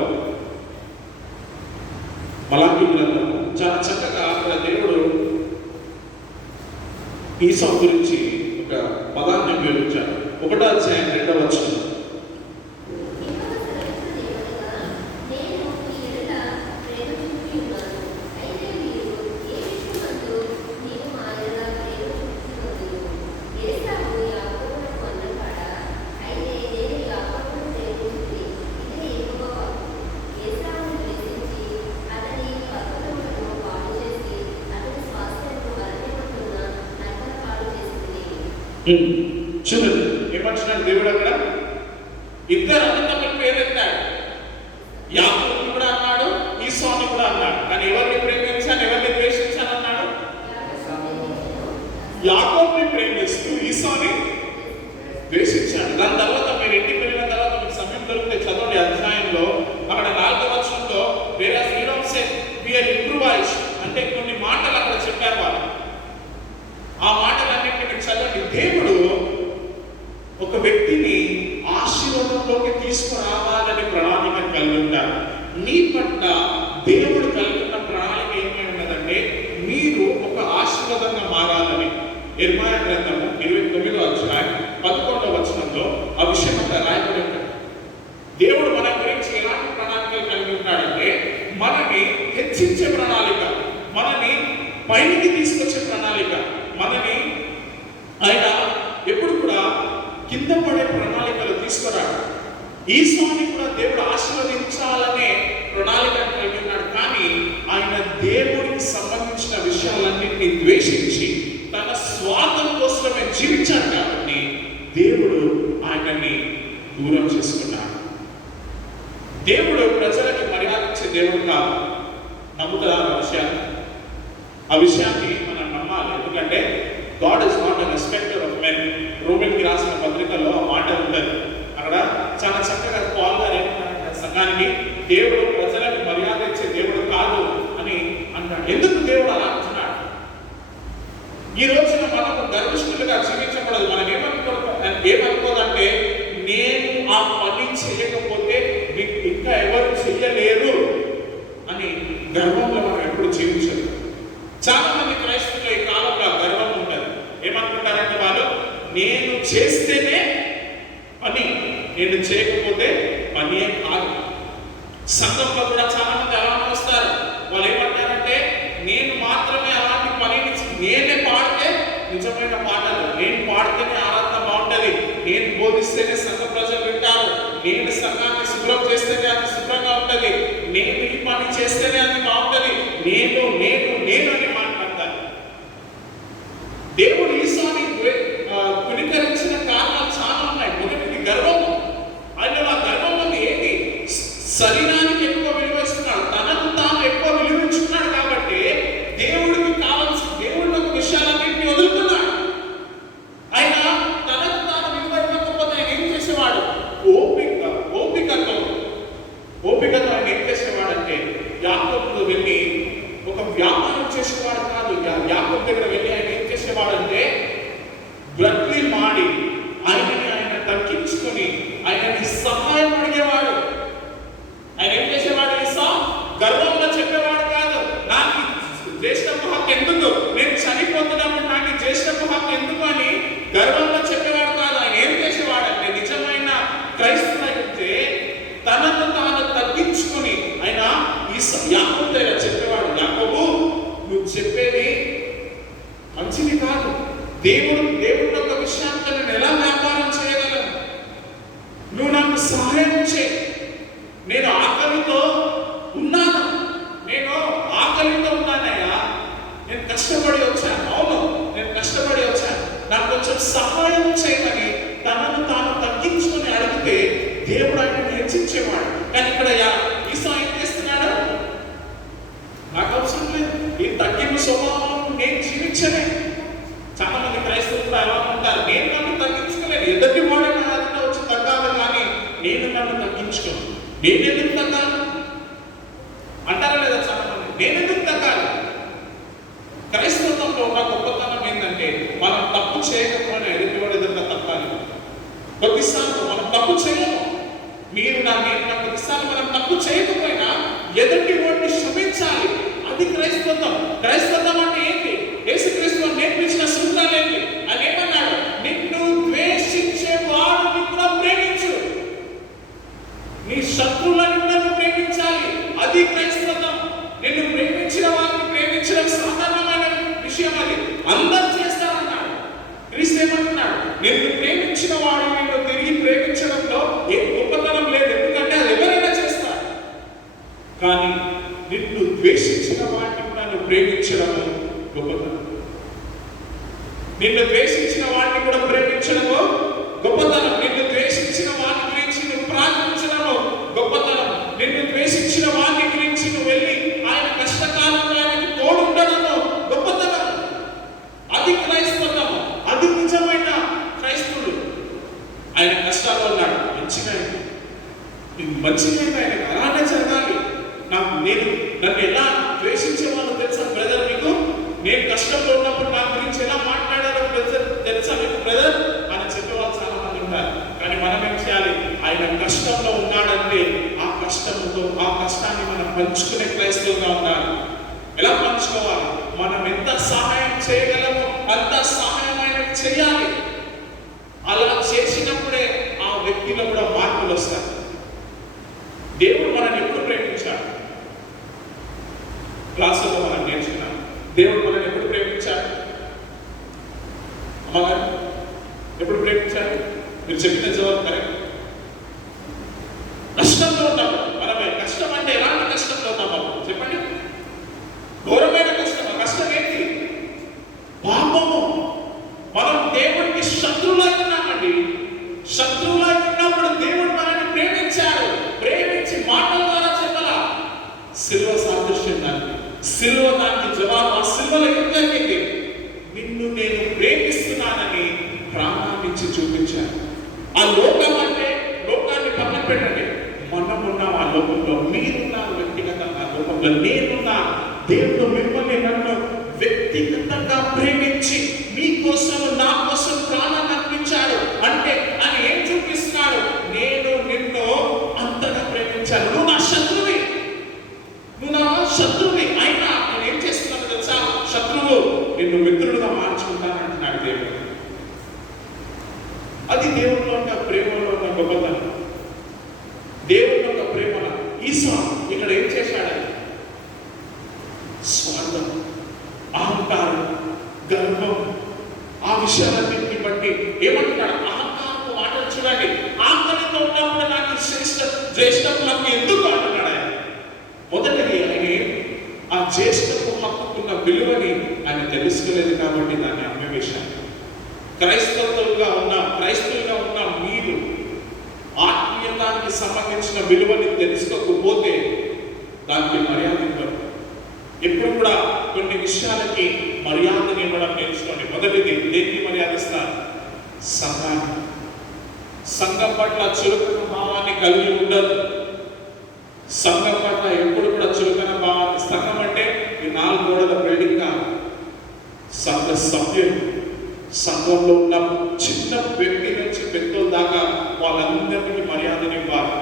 చాలా చక్కగా అక్కడ దేవుడు ఈసా గురించి ఒక పదాన్ని ఉపయోగించాడు. 1వ అధ్యాయం 2వ వచనం. చూడండి ఏమంటున్నాడు దేవుడు అక్కడ? ఇద్దరు అన్నదమ్ముల పేరెత్తాడు. యాకోబుని కూడా అన్నాడు, ఈసాని కూడా అన్నాడు. కానీ ఎవరిని ప్రేమించాను, ఎవరిని ద్వేషించాను అన్నాడు? యాకోబుని ప్రేమిస్తూ ఈసాని ద్వేషించాడు. దాని తర్వాత మీరు ఇంటికి వెళ్ళిన తర్వాత మీకు సమయం దొరికితే చదవండి. అధ్యాయంలో అక్కడ 4వ వచనంలో వేరే ఫ్రీడమ్ సే వీఆర్ ఇంప్రూవైజ్ అంటే కొన్ని మాటలు అక్కడ చెప్పారు వాళ్ళు. ఆ మాటలన్నింటినీ మీరు చదవండి. దేవుడు ఒక వ్యక్తిని ఆశీర్వాదంలోకి తీసుకురావాలని ప్రణాళిక కలిగి ఉంటారు. నీ పట్ల దేవుడు కలిగిన ప్రణాళిక ఏమై ఉన్నదంటే మీరు ఒక ఆశీర్వాదంగా మారాలని. యెర్మయా గ్రంథము 29వ అధ్యాయం 11వ వచనంలో ఆ విషయం అంతా రాయబడి ఉంటుంది. దేవుడు మన గురించి ఎలాంటి ప్రణాళికలు కలిగి ఉంటాడంటే మనని హెచ్చించే ప్రణాళిక, మనని పైకి తీసుకొచ్చే ప్రణాళిక, మనని ఆయన ఎప్పుడు కూడా కింద పడే ప్రణాళికలు తీసుకురాడు. ఈసాని కూడా దేవుడు ఆశీర్వదించాలనే ప్రణాళిక కలిగి ఉన్నాడు. కానీ ఆయన దేవుడికి సంబంధించిన విషయాలన్నింటినీ ద్వేషించి తన స్వార్థం కోసమే జీవించాడు. కాబట్టి దేవుడు ఆయనని దూరం చేసుకున్నాడు. దేవుడు ప్రజలకి మర్యాద ఇచ్చే దేవుడు కాదు. నమ్ముతారా ఆ విషయాన్ని మనం నమ్మాలి. ఎందుకంటే God is not a respecter of men. రోమిల్కి రాసిన పత్రికలో ఆ మాట ఉంటుంది. అక్కడ చాలా చక్కగా పాల్ గారు ఏమంటారంటే సంఘానికి దేవుడు ప్రజలకు మర్యాద ఇచ్చే దేవుడు కాదు అని అంటాడు. ఎందుకు దేవుడు అలా అంటున్నాడు? ఈ రోజున మనకు గర్విష్ఠులుగా జీవించకూడదు. మనం ఏమనుకోదంటే నేను ఆ పని చేయకపోతే ఇంకా ఎవరు చెయ్యలేరు అని గర్వంలో మనం ఎప్పుడు జీవించదు. చాలా మంది క్రైస్తవులు ఈ కాలంలో గర్వం ఉంటుంది. ఏమనుకుంటారంటే వాళ్ళు నేను చేస్తేనే పని, నేను చేయకపోతే పని కాదు. సంఘంలో కూడా చాలా మంది అలానే వస్తారు. వాళ్ళు ఏమంటారంటే నేను మాత్రమే అలాంటి పనిని, నేనే పాడితే నిజమైన పాటలు, నేను పాడితేనే ఆరాధన బాగుంటుంది, నేను బోధిస్తేనే సంఘ ప్రజలు వింటారు, నేను సంఘాన్ని శుభ్రం చేస్తేనే అది శుభ్రంగా ఉంటుంది, నేను ఈ పని చేస్తేనే అది బాగుంటుంది, నేను నేను నేను అని మాట్లాడతాను. దేవుడు ఈసారి పునీకరించిన కారణాలు చాలా ఉన్నాయి. మొదటిది గర్వము. ఆయన ఆ గర్వం అనేది ఏంటి? శరీరానికి ఎక్కువ విలువ ఇస్తున్నాడు, తనకు తాను ఎక్కువ విలువించుకున్నాడు. కాబట్టి దేవుడికి కావాల్సిన దేవుడి యొక్క విషయాలన్నింటినీ వదులుకున్నాడు. ఆయన తనకు హక్కు ఎందుకు అని గర్వంగా చెప్పేవాడు కాదు. ఆయన ఏం చేసేవాడంటే నిజమైన క్రైస్తవులైతే తనను తాను తగ్గించుకొని ఆయన యాకోబుతో ఇలా చెప్పేవాడు, యాకోబు నువ్వు చెప్పేది మంచిది కాదు. దేవుడు యొక్క విషయాన్ని నేను ఎలా వ్యాపారం చేయగలను? నువ్వు నాకు సహాయం చేయి. నేను ఆకలితో ఉన్నాను, ఉన్నానయ్యా. నేను కష్టపడి వచ్చాను, అవును నేను కష్టపడి వచ్చాను, నాకు కొంచెం సహాయం చేయమని తనను తాను తగ్గించుకొని అడిగితే దేవుడు ఆయనను హెచ్చించేవాడు. కానీ ఇక్కడ ఈసా ఏం చేస్తున్నాడు? నాకు అవసరం లేదు, ఈ తగ్గింపు స్వభావం నేను జీవించలే. చాలా మంది క్రైస్తవులు ఎలా ఉంటారు, నేను నన్ను తగ్గించుకోలేదు, ఎదుటి వాడు నా దగ్గర వచ్చి తగ్గాలి కానీ నేను నన్ను తగ్గించుకోను. నేను ఎందుకు తగ్గాలి అంటారా లేదా? చాలా మంది నేను ఎందుకు తగ్గాలి? క్రైస్తవంలో ఉన్న గొప్పతనం ఏంటంటే మనం తప్పు చేయకపోయినా ఎదుటి వాడు ఎదురుగా తప్పాలి. కొద్దిసార్లు మనం తప్పు చేయము, మీరు నేను కొద్దిసార్లు మనం తప్పు చేయకపోయినా ఎదుటి వాడిని క్షమించాలి. అది క్రైస్తవం. క్రైస్తవం అంటే ఏంటి? యేసుక్రీస్తు నేర్పించిన సూత్రాలు ఏంటి? ఆయన ఏమన్నాడు? నిన్ను ద్వేషించే వాడిని కూడా ప్రేమించు, నీ శత్రువులను కూడా ప్రేమించాలి. అది క్రైస్తవం. నిన్ను ప్రేమించిన వారిని ప్రేమించడం సాధారణమైన విషయం, అది అందరూ చేస్తారన్నాడు. క్రీస్తు ఏమంటున్నాడు? నిన్ను ప్రేమించిన వాడిని నిన్ను తిరిగి ప్రేమించడంలో ఏ గొప్పతనం లేదు, ఎందుకంటే అది ఎవరైనా చేస్తారు. కానీ నిన్ను ద్వేషించిన వాడిని కూడా నువ్వు ప్రేమించడము గొప్పతనం. నిన్ను ద్వేషించిన వాడిని కూడా ప్రేమించడము గొప్పతనం. నిన్ను ద్వేషించిన వాడి గురించి నువ్వు ప్రార్థించడము గొప్పతనం. నిన్ను ద్వేషించిన వాడి గురించి నువ్వు వెళ్ళి ఆయన కష్టకాలంలో ఆయనకు తోడుండడము గొప్పతనం. అది క్రైస్తవం. అది నిజమైన క్రైస్తవుడు. ఆయన కష్టాల్లో ఉన్నాడు, మంచిగా ఇది మంచిగా ఆయనకు అలానే జరగాలి. నన్ను ఎలా ద్వేషించే వాళ్ళు తెలుసా బ్రదర్ మీకు? నేను కష్టంలో ఉన్నప్పుడు నా గురించి ఎలా మాట్లాడారో తెలుసా మీకు బ్రదర్ అని చెప్పేవాళ్ళు చాలా మంది ఉంటారు. కానీ మనం ఏం చేయాలి? ఆయన కష్టంలో ఉన్నాడంటే ఆ కష్టాన్ని మనం పంచుకునే క్రైస్తవులుగా ఉండాలి. ఎలా పంచుకోవాలి? మనం ఎంత సహాయం చేయగలమో అంత సహాయం ఆయనకు చేయాలి. అలా చేసినప్పుడే ఆ వ్యక్తిలో కూడా మార్పులు వస్తాయి. దేవుడు మనల్ని ఎప్పుడు ప్రేమించాడు? క్లాసులో మనం నేర్చుకున్నాం. దేవుడు మనల్ని ఎప్పుడు ప్రేమించాడు? అమ్మగారు ఎప్పుడు ప్రేమించాడు? మీరు చెప్పిన జవాబు కరెక్ట్. కష్టంలో ఉన్నప్పుడు. మనమే కష్టం అంటే ఎలాంటి కష్టంలో ఉన్నాము చెప్పండి? ఘోరమైన కష్టం. ఆ కష్టం ఏంటి? పాపము. మనం దేవుడికి శత్రువులై ఉన్నామండి. శత్రువులై ఉన్నప్పుడు దేవుడు మనల్ని ప్రేమించాడు. ప్రేమించి మాటల ద్వారా చెప్పాలా? సిలువ సాదృశ్యం దానికి. సిలువ దానికి జవాబు. ఆ సిలువలో ఏం జరిగింది? నిన్ను నేను ప్రేమిస్తున్నానని ప్రాణాన్నిచ్చి చూపించాను. ఆ లోకం అంటే లోకాన్ని పక్కన పెట్టండి. మనమున్న ఆ లోకంలో, మీరున్న వ్యక్తిగతంగా లోకంలో, నేనున్న దేవుడు మిమ్మల్ని నన్ను వ్యక్తిగతంగా ప్రేమించి మీకోసం నా కోసం ప్రాణాన్ని అర్పించాడు. అంటే ఆయన ఏం చూపిస్తున్నాడు? నేను నిన్ను అంతగా ప్రేమించాను. నువ్వు నా శత్రువి, అయినా నేను ఏం చేస్తున్నాను తెలుసా? శత్రువు నిన్ను మిత్రుడుగా మార్చుకుంటానంటున్నాడు దేవుడు. అది దేవుడిలో ఉన్న ప్రేమలో ఉన్న గొప్పతనం. దేవుడి యొక్క ప్రేమల ఈసా ఇక్కడ ఏం చేశాడు? స్వార్థం, అహంకారం, గర్వం, ఆ విషయాలన్నింటిని బట్టి ఏమంటున్నాడు? అహంకారపు మాటలు చూడండి. ఆకలితో ఉన్నప్పుడు నాకు జ్యేష్ఠపు నాకు ఎందుకు అంటున్నాడు ఆయన. మొదటిది ఆయన ఆ జ్యేష్ఠపు హక్కుకున్న విలువని ఆయన తెలుసుకోలేదు కాబట్టి దాన్ని అమ్మవేశాడు. క్రైస్తవులుగా ఉన్న మీరు ఆత్మీయతానికి సంబంధించిన విలువని తెలుసుకోకపోతే దానికి మర్యాద ఇవ్వరు. ఎప్పుడు కూడా కొన్ని విషయాలకి మర్యాదను ఇవ్వడం నేర్చుకోండి. మొదటిది దేనికి మర్యాద ఇస్తారు? సంఘాన్ని. సంఘం పట్ల చురుకైన భావాన్ని కలిగి ఉండదు. సంఘం పట్ల ఎప్పుడు కూడా చురుకైన భావాన్ని. సంఘం అంటే ఈ 4 గోడల బిల్డింగ్ కాదు. సంఘ సభ్యులు, సంఘంలో ఉన్న చిన్న వ్యక్తి నుంచి పెద్దల దాకా వాళ్ళందరికీ మర్యాదనివ్వాలి.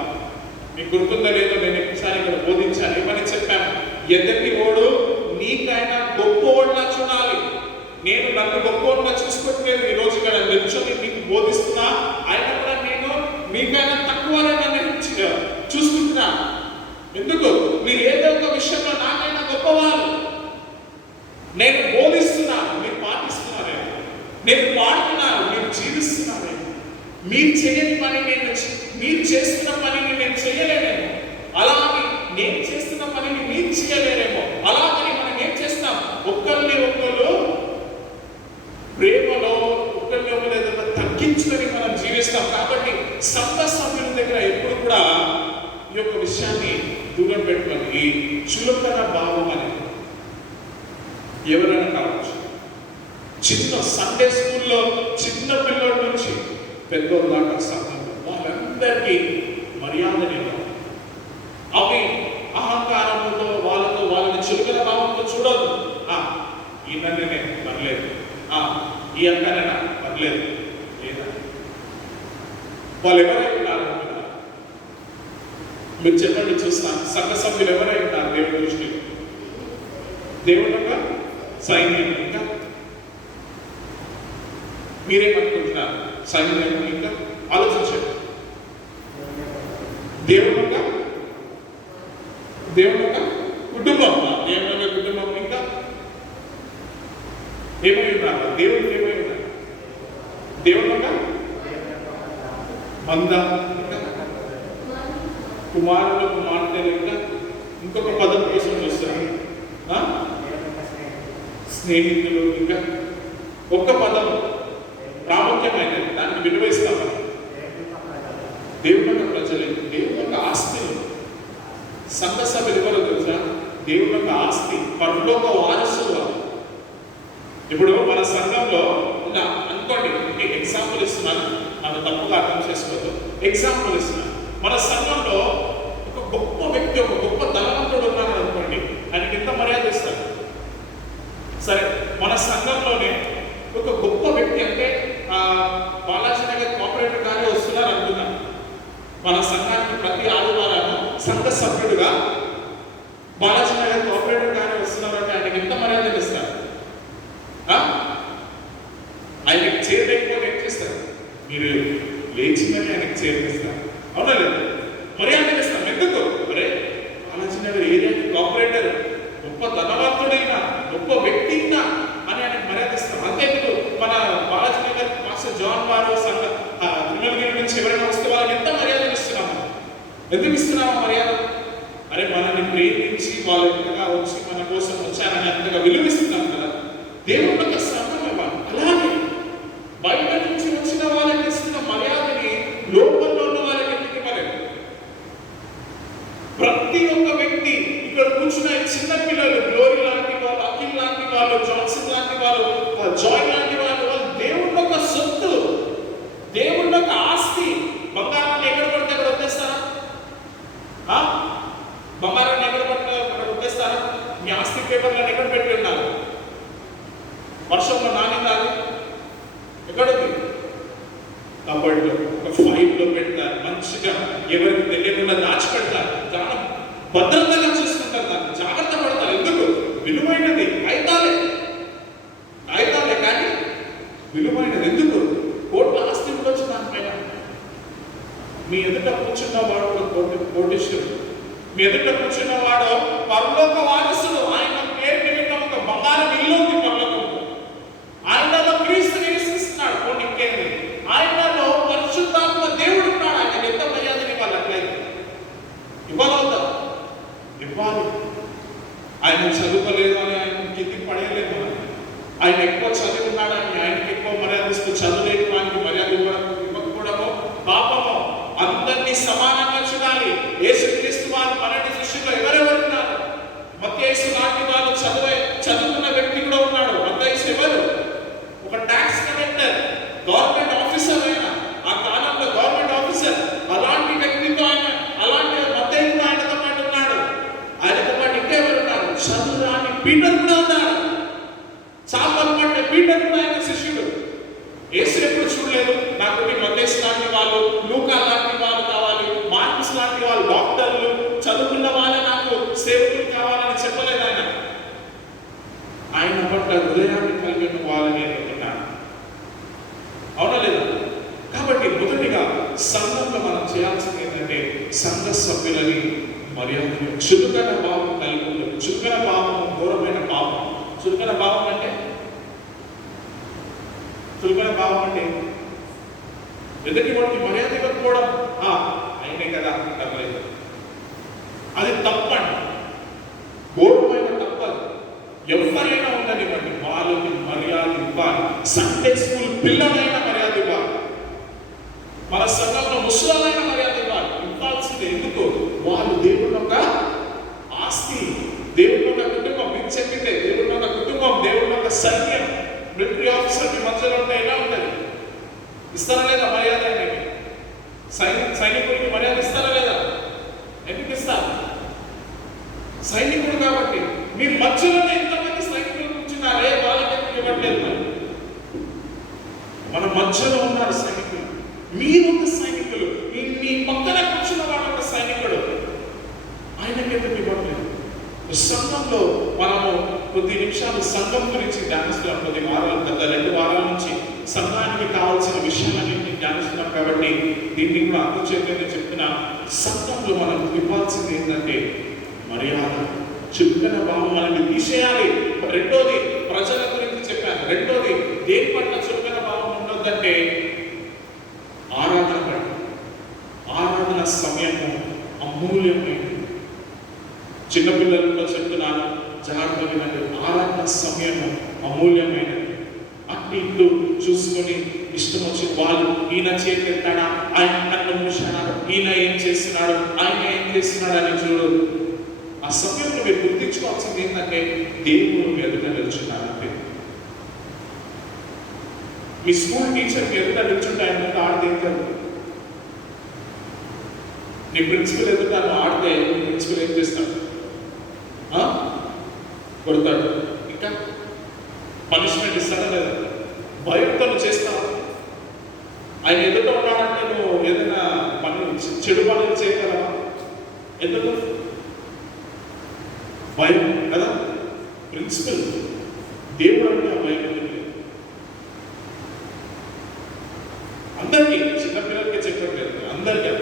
మీకు గుర్తుందో లేదో, నేను ఒకసారి ఇక్కడ బోధించాను. ఏమని చెప్పాను? ఎదుటి ఓడు నీకైనా గొప్ప ఓడిలా చూడాలి. నేను నన్ను గొప్పగా చూసుకోవట్లేదు. ఈ రోజు ఇక్కడ నిల్చొని మీకు బోధిస్తున్నా, ఆయన కూడా నేను మీకైనా తక్కువ నన్ను చూసుకుంటున్నా. ఎందుకు? మీరు ఏదో ఒక విషయంలో నాకైనా గొప్పవాళ్ళు. నేను బోధిస్తున్నాను, మీరు పాటిస్తున్నారే. నేను పాడుతున్నాను, మీరు జీవిస్తున్నారే. మీరు చేయని పని మీరు చేస్తున్న పనిని నేను చేయలేనేమో, అలాగే నేను చేస్తున్న పనిని మీరు చేయలేరేమో. అలాగని మనం ఏం చేస్తాం? ఒకళ్ళు ప్రేమలో ఒకళ్ళు తగ్గించుకొని మనం జీవిస్తాం. కాబట్టి సంఘ సభ్యుల దగ్గర ఎప్పుడు కూడా ఈ యొక్క విషయాన్ని దూరం పెట్టుకొని, ఈ చులకన భావం అనేది ఎవరైనా కావచ్చు. చిన్న సండే స్కూల్లో చిన్న పిల్లల నుంచి పెద్దోళ్ళ దాకా సంఘంలో వాళ్ళందరికీ మర్యాదని అవి అహంకారంతో వాళ్ళని చులకన భావంతో చూడదు. ఈయననే పర్లేదు, ఈ అక్కనైనా పర్లేదు లేదా. వాళ్ళు ఎవరై ఉన్నారు? మీరు చెప్పండి చూస్తాను. సంఘ సభ్యులు ఎవరై ఉన్నారు దేవుడి దృష్టిలో? దేవుడు యొక్క సైన్యం. ఇంకా మీరేమనుకుంటున్నారు? సైన్యం ఇంకా ఆలోచించండి. దేవుడు యొక్క కుటుంబం, దేవుడు యొక్క కుటుంబం. ఇంకా ఏమై ఉన్నారు? దేవుడు ఏమై ఉన్నారు? దేవుడు యొక్క మంద, ఇంకా కుమారుడు కుమార్తెలు. ఇంకా ఇంకొక పదం కోసం చూస్తారు, స్నేహితులు. ఇంకా ఒక్క పదం ప్రాముఖ్యమైనది, దాన్ని విలువిస్తామని. దేవుని యొక్క ప్రజలు, దేవుని యొక్క ఆస్తులు. సంఘ సభ్యులు ఎవరో తెలుసా? దేవుని యొక్క ఆస్తి, పరలోక వారసులు. ఇప్పుడు మన సంఘంలో ఇలా అనుకోండి, ఎగ్జాంపుల్ ఇస్తున్నాను, మనం తప్పుగా అర్థం చేసుకోవద్దు. ఎగ్జాంపుల్ ఇస్తున్నాను. మన సంఘంలో ఒక గొప్ప వ్యక్తి, ఒక గొప్ప ధనవంతుడు ఉన్నాడు అనుకోండి, ఆయనకి ఎంత మర్యాద ఇస్తారు? సరే, మన సంఘంలోనే ఒక గొప్ప వ్యక్తి, అంటే బాలాజీ నగర్ కోఆపరేటివ్ గారే వస్తున్నారు అనుకున్నాం. మన సంఘానికి ప్రతి ఆదివారం సంఘ సభ్యుడుగా బాలాజీ నగర్ కోఆపరేటివ్ గారే వస్తున్నారు అంటే ఆయనకి ఎంత మర్యాద ఇస్తారు? ఆయనకి చేరలేకపోతే ఏం చేస్తారు? మీరు లేచిందని ఆయనకి చేరిస్తారు, అవునా లేదు? మర్యాద ఇస్తాం. ఎందుకు? అరే బాలాజీ నగర్ ఏరియాకి కోఆపరేటర్, గొప్ప ధనవంతుడైనా గొప్ప వ్యక్తి అయినా అని ఆయనకు మర్యాద ఇస్తాం. అంతేందుకు మన బాలాజీ నగర్ మాస్టర్ జాన్ వారు సంఘ తిరుమలగిరి నుంచి ఎవరైనా వస్తే వాళ్ళకి ఎంత మర్యాద ఇస్తున్నాము? ఎందుకు ఇస్తున్నాము మర్యాద? అరే మనల్ని ప్రేమించి వాళ్ళు ఎంతగా వచ్చి మన కోసం వచ్చారని అంతగా విలువిస్తున్నాం కదా. దేవుడు యొక్క సంఘం ఇవ్వాలి. అలాగే బయట నుంచి వచ్చిన వాళ్ళకి ఇస్తున్న మర్యాదని లోపల్లో ఉన్న వాళ్ళకి ఎందుకు ఇవ్వలేదు? ప్రతి ఒక్క వ్యక్తి ఇక్కడ కూర్చున్న చిన్న పిల్లలు, గ్లోరీ లాంటి వాళ్ళు, అఖిల్ లాంటి వాళ్ళు, జాన్సన్ లాంటి వాళ్ళు, జాయ్ లాంటి వాళ్ళు, దేవుడి యొక్క సొత్తు, దేవుడి యొక్క ఆస్తి. బంగారాన్ని ఎక్కడ పడితే అక్కడ వదిలేస్తారా? బంగారాన్ని ఎక్కడ పడితే అక్కడ వదిలేస్తారా? మీ ఆస్తి పేపర్లను ఎక్కడ పెట్టి ఉన్నారు? వర్షంలో నానిందా? ఎక్కడుంది? కబడ్లో, ఒక ఫైల్లో పెడతారు, మంచిగా ఎవరికి తెలియకుండా దాచిపెడతారు, చాలా భద్రతగా చూసుకుంటారు, దాన్ని జాగ్రత్త పడతారు. ఎందుకు? విలువైనది. కాగితాలే కానీ విలువైనది. ఎందుకు? కోట్ల ఆస్తి ఉండొచ్చు దానిపైన. మీ ఎదుట కూర్చున్న వాడు కోటీశ్వరుడు, మీ ఎదుట కూర్చున్న వాడు పరలోక వారసుడు. ఆయన పేరు నిమిత్తం ఒక బంగారం ఇల్లు ఉంది పరలోకంలో. ఆయనలో క్రీస్తు నివసిస్తున్నాడు. ఇంకేంది? ఆయనలో పరిశుద్ధాత్మ దేవుడు ఉన్నాడు. ఆయనకి ఎంత మర్యాదని ఇవ్వాలి? అట్లయితే ఇవ్వగలుగుతా, ఇవ్వాలి. ఆయన చదువుకోలేదు అని ఆయన కిందికి పడేయలేదు. ఆయన ఎక్కువ చదివి ఉన్నాడని ఆయనకి ఎక్కువ మర్యాద ఇస్తూ చదువులేని వానికి మర్యాద ఇవ్వకపోవడము పాపము. అందరినీ సమానంగా చూడాలి. యేసుక్రీస్తు వారు 12 శిష్యులు ఎవరెవరున్నారు? మత్తయి లాంటి వాళ్ళు చదువుకున్న వ్యక్తి కూడా ఉన్నాడు. మత్తయి ఎవరు? ఒక ట్యాక్స్ కలెక్టర్, గవర్నమెంట్ ఆఫీసర్. అయినా ఆ కాలంలో గవర్నమెంట్ ఆఫీసర్. అలాంటి వ్యక్తితో ఆయన, అలాంటి మత్తయి కూడా ఆయనతో పాటు ఉన్నాడు. ఆయనతో పాటు ఇంకెవరు ఉన్నారు? చదువురాని పీటర్ కూడా ఉన్నాడు. చాపలు పట్టే పీటర్ కూడా ఆయన శిష్యుడు. యేసు ఎప్పుడు చూడలేదు, నాకు మత్తయి లాంటి వాళ్ళు, లూకా లాంటి వాళ్ళు కావాలి, మార్కుస్ లాంటి వాళ్ళు డాక్టర్లు, చదువుకున్న వాళ్ళే నాకు సేవకులు కావాలని చెప్పలేదు. ఆయన పట్ల హృదయాన్ని కలిగిన వాళ్ళు సంఘంలో మనం చేయాల్సింది ఏంటంటే సంఘ సభ్యులని మర్యాద, చురుకైన భావం కలిగి ఉంటుంది. చురుకైన భావం ఘోరమైన పాపం. చురుకైన భావం అంటే ఎదుటి వాడికి మర్యాద ఇవ్వకపోవడం. అయినే కదా తప్పలేదు, అది తప్పండి, ఘోరమైన తప్పదు. ఎవరైనా ఉండనివ్వండి, వాళ్ళకి మర్యాద ఇవ్వాలి. సండే స్కూల్ పిల్లలైనా మర్యాద ఇవ్వాలి, మన సంఘంలో ముసలైన మర్యాద ఇవ్వాలి. ఇవ్వాల్సింది ఎందుకు? వాళ్ళు దేవుడు ఒక ఆస్తి, దేవుడు ఒక కుటుంబం. మీకు చెప్పితే దేవుడు ఒక కుటుంబం, దేవుడు ఒక సైన్యం. మిలిటరీ ఆఫీసర్ మీ మధ్యలో ఉంటే ఎలా ఉంటుంది? ఇస్తారా లేదా మర్యాద? అనేది సైనికుడికి మర్యాద ఇస్తారా లేదా? ఎందుకు ఇస్తారు? సైనికుడు కాబట్టి. మీ మధ్యలోనే ఎంతమంది సైనికులు కూర్చున్నారే, వాళ్ళకి ఎందుకు ఇవ్వట్లేదు? మన మధ్యలో ఉన్నారు సైనికులు. మీరు ఒక సైనికులు, మీ పక్కన కూర్చున్న వాడు ఒక సైనికుడు, ఆయనకి ఎందుకు ఇవ్వట్లేదు? సంఘంలో మనము కొద్ది నిమిషాలు సంఘం గురించి ధ్యానిస్తున్నాం. కొద్ది వారాలు, గత 2 వారాల నుంచి సంఘానికి కావాల్సిన విషయాలన్నింటినీ ధ్యానిస్తున్నాం. కాబట్టి దీన్ని కూడా అందుచేతనే చెప్తున్నా, సంఘంలో మనం ఇవ్వాల్సింది ఏంటంటే మర్యాద, చురుకైన భావం మనల్ని తీసేయాలి. రెండోది ప్రజల గురించి చెప్పాను. రెండోది దేని పట్ల చురుకైన భావం ఉండొద్దంటే ఆరాధన పట్ల. ఆరాధన సమయము అమూల్యమైనది. చిన్నపిల్లలతో చెప్తున్నాను, జాగ్రత్త వినండి. ఆరాధన సమయము అమూల్యమైనది. అటు ఇటు చూసుకొని ఇష్టం వచ్చి వాళ్ళు ఈయన చేపెట్టాడా, ఆయన నన్ను మూసాడా, ఈయన ఏం చేస్తున్నాడు, ఆయన ఏం చేస్తున్నాడు అని చూడు. ఆ సమయంలో మీరు గుర్తించుకోవాల్సింది ఏంటంటే దేవుడు మీ ఎదుట నిల్చున్నారంటే. మీ స్కూల్ టీచర్ మీ ఎదుట నిల్చుంటే ఆయన ముందు ఆడితే ఏం జరుగుతుంది? నీ ప్రిన్సిపల్ ఎదుట ఆడితే ప్రిన్సిపల్ ఏం చేస్తాడు? కొడతాడు. ఇంకా పనిష్మెంట్ ఇస్తాడా లేదా? భయంతో చేస్తావా? ఆయన ఎదుట ఉన్నాడంటే నువ్వు ఏదైనా చెడు పనులు చేయగలవా? ఎందుకు? భయం కదా. ప్రిన్సిపల్ దేవుడు అంటే ఆ భయం ఎందుకు? అందరికీ, చిన్నపిల్లలకి చెప్పట్లేదు, అందరికీ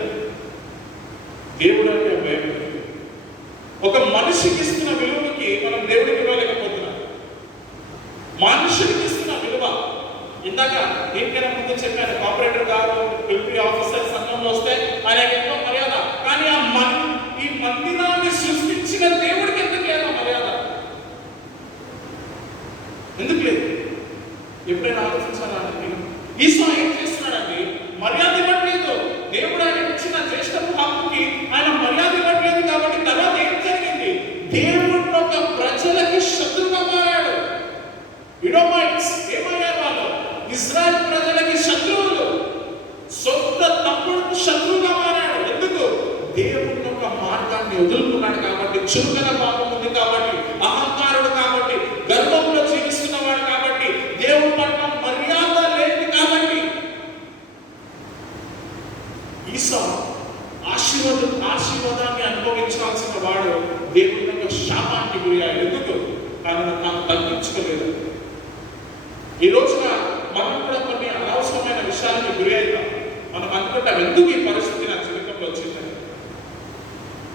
దేవుడు అంటే ఆ భయం. ఒక మనిషికి ఇస్తున్న విలువకి మనం దేవుడికి ఇవ్వలేకపోతున్నాం. మనుషుడికి ఇస్తున్న విలువ, ఇందాక దేనికైనా ముందు చెప్పాను, ఆపరేటర్ గారు, మిలిటరీ ఆఫీసర్ సంఘంలో వస్తే ఆయన ఎంతో మర్యాద. కానీ ఈ మందిరాన్ని సృష్టించిన దేవుడికి ఎందుకు లేదు మర్యాద? ఎందుకు లేదు? ఎప్పుడైనా ఆలోచించాలా? ఈసా ఏం చేస్తున్నాడండి? మర్యాద ఇవ్వట్లేదు. దేవుడు ఆయన ఇచ్చిన జ్యేష్ఠ హక్కుకి ఆయన మర్యాద ఇవ్వట్లేదు. కాబట్టి తర్వాత ఏం జరిగింది? దేవుడు ఒక ప్రజలకి శత్రువుగా మారాడు. ఇడోమైట్స్ ఏమయ్యారు? వాళ్ళు ఇజ్రాయెల్ ప్రజలకి శత్రువులు. సొంత తమ్ముడు శత్రువుగా మారాడు. ఎందుకు? దేవుడు ఒక మార్గాన్ని వదులుకున్నాడు కాబట్టి, చురుకైన భావం ఉంది కాబట్టి, అహంకారుడు కాబట్టి, గర్వంలో జీవిస్తున్నవాడు కాబట్టి, దేవుడి పట్ల మర్యాద లేదు కాబట్టి. ఈసా ఆశీర్వాదాన్ని అనుభవించాల్సిన వాడు దేవుడి యొక్క శాపానికి గురి అయ్యాడు. ఎందుకు? తనను తాను తగ్గించుకోలేదు. ఈ రోజున మనం కూడా కొన్ని అనవసరమైన విషయాలకు గురి అవుతాం. మనం అనుకుంటాం, ఎందుకు ఈ పరిస్థితి నా జీవితంలో వచ్చిందని.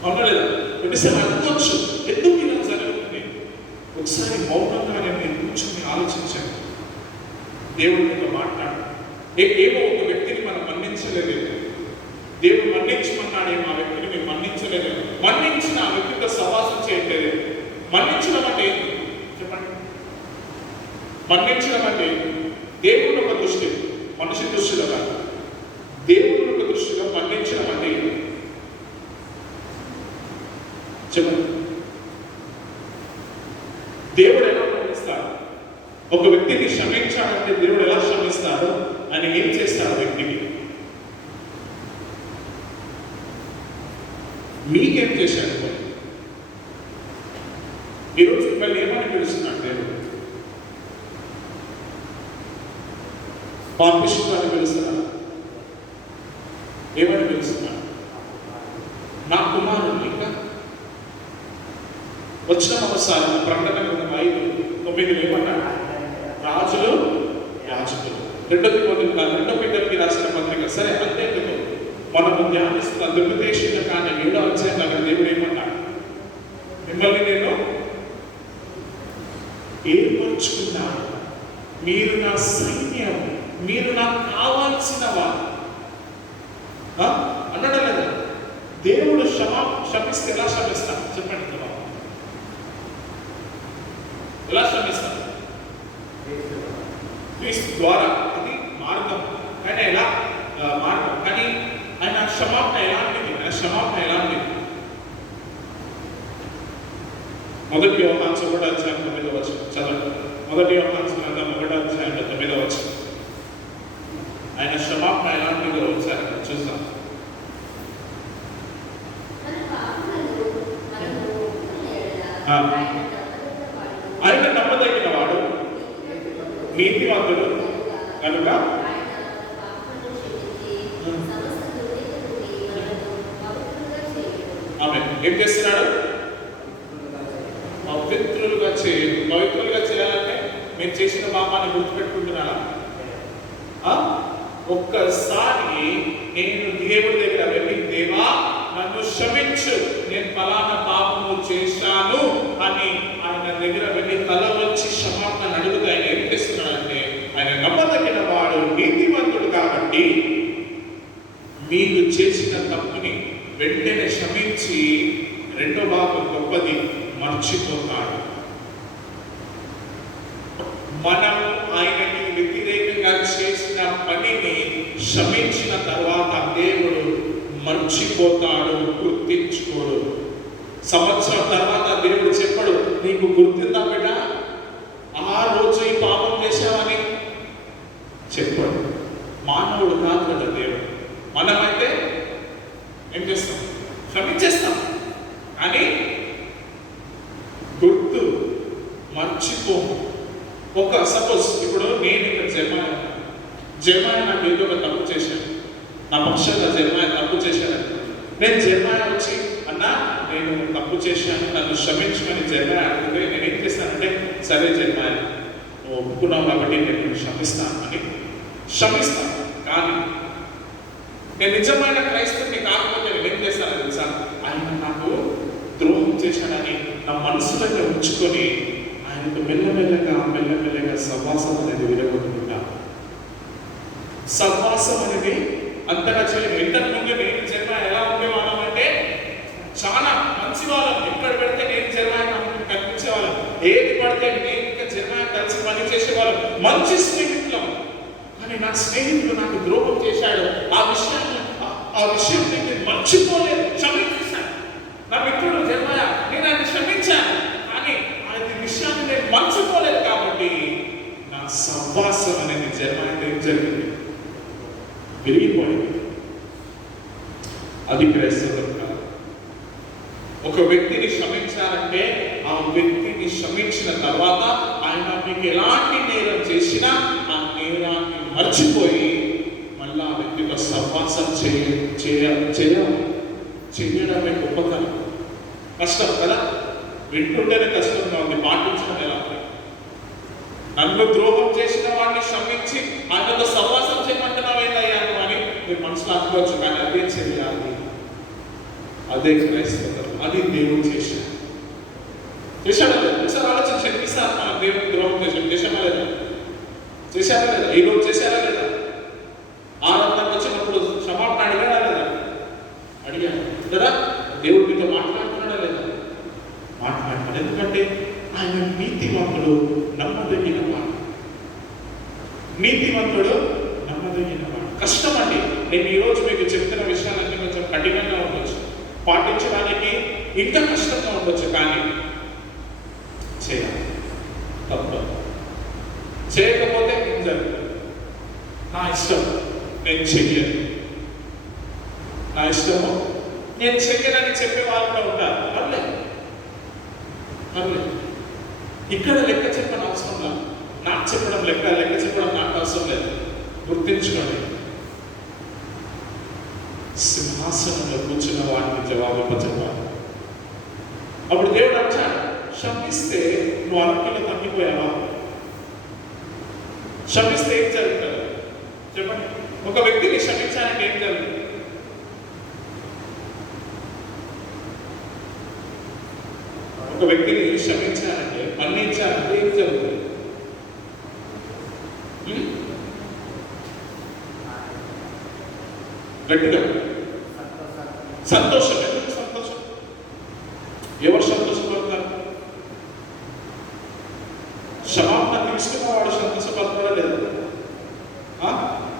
అవునా లేదా? కొన్నిసార్లు అనుకోవచ్చు, ఎందుకు ఇలా జరుగుతుంది. ఒకసారి మౌనంగా నేను కూర్చొని ఆలోచించాను. దేవుడితో మాట్లాడు. ఏమో ఒక వ్యక్తిని మనం మన్నించలేదు, దేవుడు మన్నించమన్నాడేమో, ఆ వ్యక్తిని మేము మన్నించలేదు, మన్నించిన ఆ వ్యక్తితో సవాసం చేయట్లేదు. మన్నించడం అంటే ఏంటి చెప్పండి? మన్నించడం అంటే దేవుడు ఒక దృష్టి, మనిషి దృష్టిలో కాదు, దేవుడు ఒక దృష్టిలో మన్నించడం అంటే చెప్పండి. దేవుడు ఎలా క్షమిస్తాడు? ఒక వ్యక్తిని క్షమించాడంటే దేవుడు ఎలా క్షమిస్తాడు? ఆయన ఏం చేస్తాడు వ్యక్తికి? మీకేం చేశాడు? ఈరోజు మిమ్మల్ని ఏమని పిలుస్తున్నాడు దేవుడు? పాపిష్ఠులని పిలుస్తున్నాడు. ఏమని పిలుస్తున్నాడు? నా కుమారుడు. ఇంకా వచ్చిన ఒకసారి ప్రకటన 5:9 ఏమన్నాడు? రాజులు యాజకులు. 2 పీటర్కి రాసిన పత్రిక. సరే, అంతే మనము ధ్యానిస్తున్న దుర్గదేశంలో కానీ 7వ అధ్యాయంలో అక్కడ దేవుడు ఏమన్నాడు? మిమ్మల్ని నేను ఏర్పరచుకున్నాను, మీరు నా సైన్యం, మీరు నాకు కావాల్సిన వారు అన్నాడు లేదా? దేవుడు క్షమిస్తే ఎలా క్షమిస్తాడు చెప్పండి? ఎలా క్షమిస్తాడు? క్రీస్తు ద్వారా. అది మార్గం. కానీ ఎలా మార్గం? కానీ ఆయన క్షమాపణ ఎలాంటిది? ఆయన క్షమాపణ ఎలాంటిది? 1 యోహాను 1వ అధ్యాయం 9వ వచనం చదవండి. 1 యోహాను గ్రంథం 1వ అధ్యాయం 9వ వచనం. ఆయన క్షమాపణ ఎలాంటిదో ఒకసారి చూద్దాం. ఆయన నమ్మదగిన వాడు, నీతివంతుడు కనుక ఆమె ఏం చేస్తున్నాడు? పవిత్రులుగా చేయాలి. పవిత్రులుగా చేయాలంటే మీరు చేసిన పాపాన్ని గుర్తుపెట్టుకుంటున్నారా? ఒక్కసారి నేను దేవుడి దగ్గర వెళ్ళి, దేవా నన్ను క్షమించు, నేను ఫలానా పాపము చేశాను అని ఆయన దగ్గర వెళ్ళి తల వచ్చి క్షమాపణ అడుగుతూ ఆయన ఏం చేస్తున్నాడంటే, ఆయన నమ్మదగిన వాడు, నీతివంతుడు కాబట్టి మీకు చేసిన తప్పుని వెంటనే క్షమించి రెండో భాగం గొప్పది మర్చిపోతాడు. మనం ఆయనకి వ్యతిరేకంగా చేసిన పనిని క్షమించిన తర్వాత దేవుడు మర్చిపోతాడు, గుర్తించుకోడు. సంవత్సరం తర్వాత దేవుడు చెప్పడు, నీకు గుర్తుందా బిడ్డ ఆ రోజు ఈ పాపం చేశావని చెప్పాడు. మానవుడు కాదు కదా దేవుడు. మనమైతే ఏం చేస్తాం? క్షమించేస్తాం. కానీ గుర్తు మర్చిపోము. సపోజ్ ఇప్పుడు నేను ఇక్కడ జర్మాయ నాకు ఏదో ఒక తప్పు చేశాను, నా పక్షంగా జర్మాయ తప్పు చేశాను. నేను జర్మాయ వచ్చి, అన్నా నేను తప్పు చేశాను, నన్ను క్షమించుకొని జర్మాయ అడిగితే నేను ఏం చేస్తానంటే, సరే జర్మాయ నువ్వు ఒప్పుకున్నావు కాబట్టి నేను క్షమిస్తాను అని క్షమిస్తాను. కానీ నేను నిజమైన క్రైస్తవుని కాకపోతే నేను ఏం చేస్తాను తెలుసా? ఆయన నాకు ద్రోహం చేశాడని నా మనసులో ఉంచుకొని ఆయనకు మెల్లమెల్లగా సహవాసం అనేది విరగొట్టుకుంటా. సహవాసం అనేది అంతగా చేయలేదు. ఇంతకు ముందు నేను జన్మ ఎలా ఉండేవాళ్ళం అంటే చాలా మంచి వాళ్ళం. ఎక్కడ పెడితే నేను జన్మ కనిపించేవాళ్ళం, ఏది పడితే నేను ఇంకా జన్మ కలిసి పని చేసేవాళ్ళం, మంచి స్నేహితులం. కానీ నా స్నేహితుడు నాకు ద్రోహం చేశాడు. ఆ విషయం నేను మర్చిపోలేదు, క్షమించేశాను. నా మిత్రుడు జన్మయ నేను ఆయన క్షమించాను, కానీ ఆయన విషయాన్ని నేను మర్చిపోలేదు. కాబట్టి నా సహవాసం అనేది జన్మయ ఏం జరిగింది? విరిగిపోయింది. అది క్రైస్తవం కాదు. ఒక వ్యక్తిని క్షమించాలంటే ఆ వ్యక్తిని క్షమించిన తర్వాత ఆయన మీకు ఎలాంటి నేరం చేసినా ఆ నేరాన్ని మర్చిపోయి మళ్ళీ ఆ వ్యక్తితో సహవాసం చేయడమే గొప్పతనం. కష్టం కదా, వింటుంటేనే కష్టంగా ఉంది, పాటించడం ఎలా? నన్ను ద్రోహం చేసిన వాడిని క్షమించి ఆయనతో సహవాసం చేయమంటున్నావేందయ్యాను అని మీరు మనసులో అనుకోవచ్చు. కానీ అదే చేయాలి, అదే క్రైస్తవం, అది దేవుడు చేశాడు. లేదు ఒకసారి ఆలోచించండి, ఎన్నిసార్లు మనం దేవుడికి ద్రోహం చేశామా లేదా? చేశారా లేదా? ఈరోజు చేశారా లేదా? ఆనందంగా వచ్చినప్పుడు క్షమాపణ అడిగాడా లేదా? అడిగాను కదా. దేవుడు మీతో మాట్లాడుతున్నాడా లేదా? మాట్లాడుతున్నాడు. ఎందుకంటే ఆయన నీతివంతుడు, నమ్మదగిన వాడు. నీతివంతుడు, నమ్మదగిన వాడు. కష్టం అండి. నేను ఈరోజు మీకు చెప్తున్న విషయాలన్నీ కొంచెం కఠినంగా ఉండొచ్చు, పాటించడానికి ఇంకా కష్టంగా ఉండొచ్చు. కానీ చేయాలి, తప్పదు. చేయకపోతే ఏం జరుగుతుంది? నా ఇష్టం, నేను చెయ్యను, నా ఇష్టము నేను చెయ్యనని చెప్పే వాళ్ళు కూడా ఉంటారు. పర్లేదు. ఇక్కడ లెక్క చెప్పడం అవసరం లేదు. నాకు చెప్పడం లెక్క చెప్పడం నాకు అవసరం లేదు. గుర్తించుకోండి, సింహాసనంలో కూర్చున్న వాడిని జవాబు చెప్పాలి. అప్పుడు దేవుడు అంటాడు, క్షమిస్తే నువ్వు అరకిలో తగ్గిపోయావా? క్షమిస్తే ఏం జరుగుతుంది చెప్పండి? ఒక వ్యక్తిని క్షమించాలంటే ఏం జరుగుతుంది? ఒక వ్యక్తిని క్షమించాలంటే, మన్నించాలంటే ఏం జరుగుతుంది? గట్టిగా సంతోషం. ఎందుకు సంతోషం? ఎవరు సంతోషపడతారు? క్షమాపణ తీసుకున్నవాడు సంతోషపడతాడా లేదా?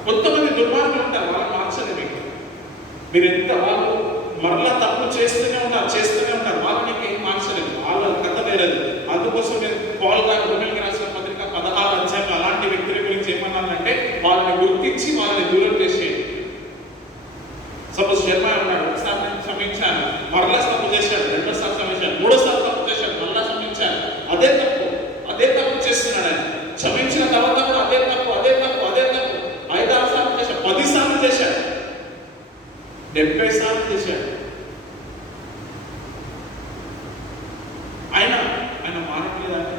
కొంతమంది దుర్మార్గులు ఉంటారు, వాళ్ళని మార్చలేదు. మీరు ఎంత వాళ్ళు మరలా తప్పు చేస్తూనే ఉంటారు, వాళ్ళని ఏం మార్చలేదు, వాళ్ళ కథ వేరేది. అందుకోసం నేను పౌలు గారు రోమీయులకు రాసిన పత్రిక 16వ అధ్యాయంలో అలాంటి వ్యక్తుల గురించి ఏమన్నానంటే, వాళ్ళని గుర్తించి వాళ్ళని దూరం చేసేయండి. సపోజ్ శర్మ ఉన్నాడు, ఒకసారి నేను క్షమించాను, మరలా తప్పు చేశాడు, రెండోసారి క్షమించాను, మూడోసారి తప్పు చేశాడు, మరలా క్షమించాను, అదే తప్పు చేస్తున్నాడు ఆయన. క్షమించిన తర్వాత కూడా అదే తప్పు 5-6 సార్లు చేశాడు, 10 సార్లు చేశాడు, 70 సార్లు చేశాడు. ఆయన మారట్లేదంటే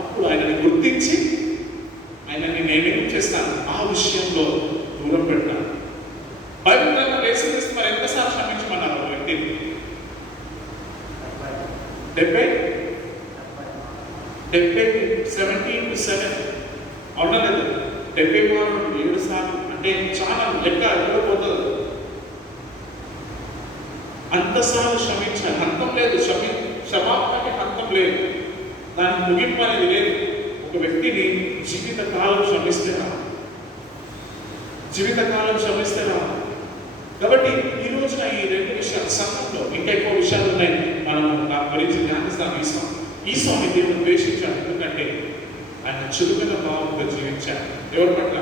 అప్పుడు ఆయనని గుర్తించి ఆయనని నేనేం చేస్తాను, ఆ విషయంలో దూరం పెట్టాను. బైబిల్ గ్రంథంలో యేసుక్రీస్తు మరి ఎంతసార్లు క్షమించమన్నారు ఒక వ్యక్తిని? 70-7 అవునా లేదు? 7 సార్లు అంటే చాలా లెక్క అయిపోతుంది. అంతసార్లు క్షమించాలి, అంతం లేదు. క్షమాపణకి అంతం లేదు, దానికి ముగింపు అనేది లేదు. ఒక వ్యక్తిని జీవితకాలం క్షమిస్తే రా. కాబట్టి ఈ రోజున ఈ 2 విషయాలు సంఘంలో, ఇంకా ఎక్కువ విషయాలు ఉన్నాయి, మనం దాని గురించి ధ్యానిస్తాం. ఈసాని దేవుడు ద్వేషించాడు, ఎందుకంటే ఆయన చురుకైన భావంతో జీవించాడు. ఎవరి పట్ల?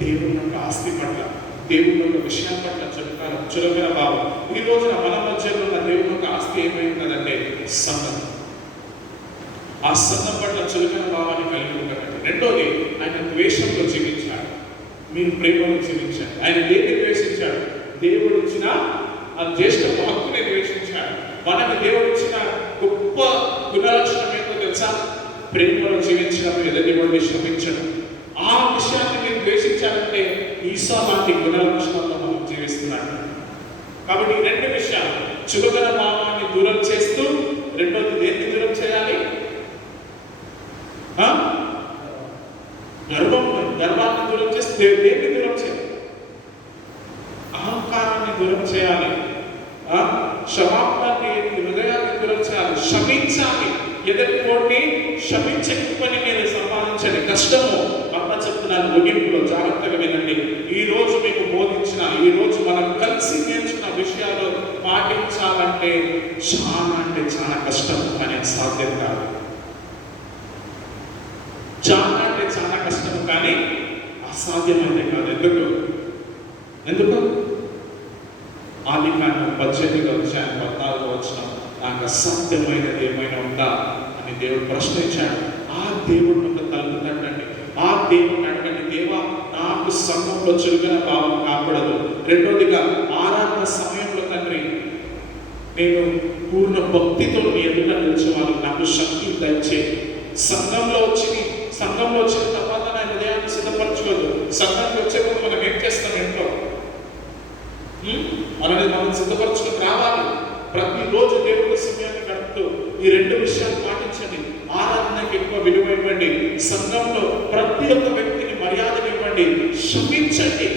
దేవుని యొక్క ఆస్తి పట్ల, దేవుని యొక్క విషయం పట్ల చురుకైన భావం. ఈ రోజున మన మధ్యలో ఉన్న దేవుని యొక్క ఆస్తి ఏమైందంటే సంఘం. ఆ సంఘం పట్ల చురుకైన భావాన్ని కలిగి ఉంటాడండి. రెండోది, ఆయన ద్వేషంలో జీవించాడు, మీరు ప్రేమలో జీవించాడు. ఆయన దేన్ని ద్వేషించాడు? దేవుడు ఇచ్చిన ఆ జ్యేష్ఠ హక్కుని ద్వేషించాడు. మనకు దేవుడు ఇచ్చిన గొప్ప గుణలక్షణం ఏంటో తెలుసా? ప్రేమలో జీవించడం, ఎదుటివాడిని క్షమించడం. ఆ విషయాన్ని మీరు ద్వేషించాలంటే ఈసా లాంటి గుణలక్షణాల్లో మనం జీవిస్తున్నాడు. కాబట్టి 2 విషయాలు, చులకన భావాన్ని దూరం చేస్తూ, రెండోది దేన్ని దూరం చేయాలి? గర్వాన్ని దూరం చేస్తే దేన్ని దూరం చేయాలి? అహంకారాన్ని దూరం చేయాలి, క్షమాపణని హృదయాన్ని దూరం చేయాలి, క్షమించాలి. ఎదుటివాడిని క్షమించే పని మీద సంపాదించండి. కష్టము అమ్మ చెప్తున్నాను ముగింపులో, జాగ్రత్తగా వినండి. ఈ రోజు మీకు బోధించిన, ఈ రోజు మనం కలిసి నేర్చుకున్న విషయాలు పాటించాలంటే చాలా కష్టం, కానీ సాధ్యం కాదు. చాలా కష్టం, కానీ అసాధ్యమైతే కాదు. ఎందుకు? ఆదికాండం 18వ అధ్యాయం 14వ వచనం, నాకు అసాధ్యమైనది ఏమైనా ఉందా అని దేవుడు ప్రశ్నించాడు. ఆ దేవుడు ఒక తలుపు తట్టండి, ఆ దేవుడిని అడగండి, దేవా నాకు సంఘంలో చురుకైన భావం కాకూడదు. రెండోదిగా, ఆరాధన సమయంలో తండ్రి నేను పూర్ణ భక్తితో నీ ఎదుట నిలిచేవాళ్ళు నాకు శక్తి దయచేయి. సంఘంలో వచ్చిన తర్వాత నా హృదయాన్ని సిద్ధపరచుకోదు. సంఘానికి వచ్చే ముందు మనం ఏం చేస్తాం? ఇంట్లో మనల్ని మనం సిద్ధపరచుకుని రావాలి. ప్రతిరోజు దేవుడి సమయాన్ని గడుపుతూ ఈ 2 విషయాలు పాటించండి. ఆరాధనకి ఎక్కువ విలువ ఇవ్వండి, సంఘంలో ప్రతి ఒక్క వ్యక్తిని మర్యాదలు ఇవ్వండి, క్షమించండి.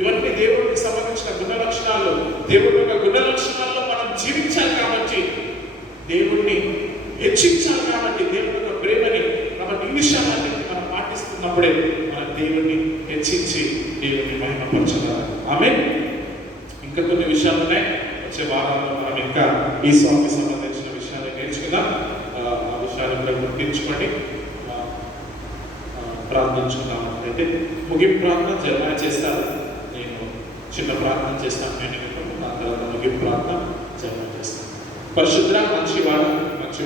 ఇవన్నీ దేవుడికి సంబంధించిన గుణలక్షణాలు. దేవుడి యొక్క గుణలక్షణాల్లో మనం జీవించాలి కాబట్టి, దేవుడిని హెచ్చించాలి కాబట్టి, దేవుడి యొక్క ప్రేమని, కాబట్టి ఈ విషయాలన్నీ మనం పాటిస్తున్నప్పుడే మనం దేవుడిని హెచ్చించి దేవుడిని మహిమపరచగలం. ఆమేన్. ఇంకా కొన్ని విషయాలు ఉన్నాయి, వచ్చే వారంలో మనం ఇంకా ఈ స్వామికి సంబంధించిన విషయాలు నేర్చుకుందాం. ఆ విషయాలు కూడా గుర్తించుకోండి, ప్రార్థించుకుందాం. అయితే ముగింపు ప్రార్థన జర్మా చేస్తారు, నేను చిన్న ప్రార్థన చేస్తాను. ఆ తర్వాత ముగింపు ప్రార్థన జర్మా చేస్తాను. పరిశుద్ధ మంచి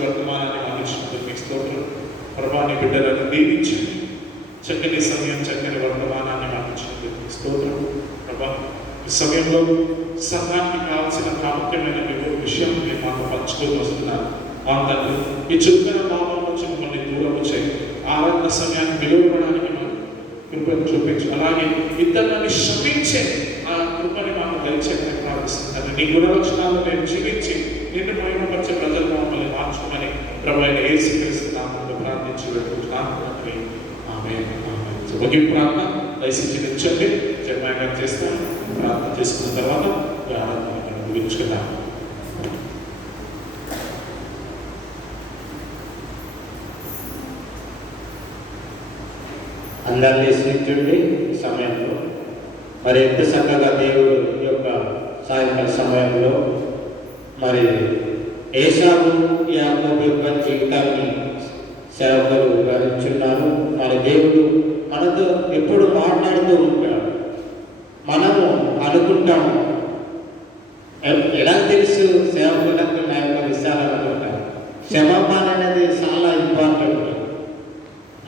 వర్తమానాన్ని అందించినందుకు మీకు స్తోత్రం. ప్రభాని బిడ్డలను దీవించండి. చక్కని సమయం, చక్కని వర్తమానాన్ని అందించినందుకు మీకు స్తోత్రం. ప్రభా, ఈ సమయంలో సంఘానికి కావాల్సిన ప్రాముఖ్యమైన విషయం మీరు మాతో పంచుకొని వస్తున్నారు. తండ్రి, ఈ చురుకైన భావం నుంచి మిమ్మల్ని దూరం చేయండి. ఆరాధన సమయాన్ని విలువడానికి మనం కృపను చూపించు. అలాగే ఇద్దరిని క్షమించే ఆ కృపని మాకు దయచేయమని ప్రార్థిస్తున్నాను. నీ గుణలక్షణాలను నేను జీవించి నిన్ను మహిమపరిచే ప్రజలు మమ్మల్ని మార్చుకుని ప్రభువైన యేసుక్రీస్తు నామములో ప్రార్థించి వేడుకుంటున్నాను తండ్రి. ఆమేన్. ఆమేన్. సో ముగింపు ప్రార్థన దయచేసి నిల్చోండి. జపమాల చేస్తాను. ప్రార్థన చేసుకున్న తర్వాత ఆరాధన ముగించుకుందాం. అందరినీ స్నేహితుడి సమయంలో మరి ఎంత చక్కగా దేవుడు ఈ యొక్క సాయంకాల సమయంలో మరి ఏసావు యాకోబు యొక్క జీవితాన్ని సేవకులు వివరించున్నారు. మరి దేవుడు మనతో ఎప్పుడు మాట్లాడుతూ ఉంటాడు. మనము అనుకుంటాము, ఎలా తెలుసు సేవకులకు నా యొక్క విషయాలు అనుకుంటాం. క్షమాపణ అనేది చాలా ఇంపార్టెంట్.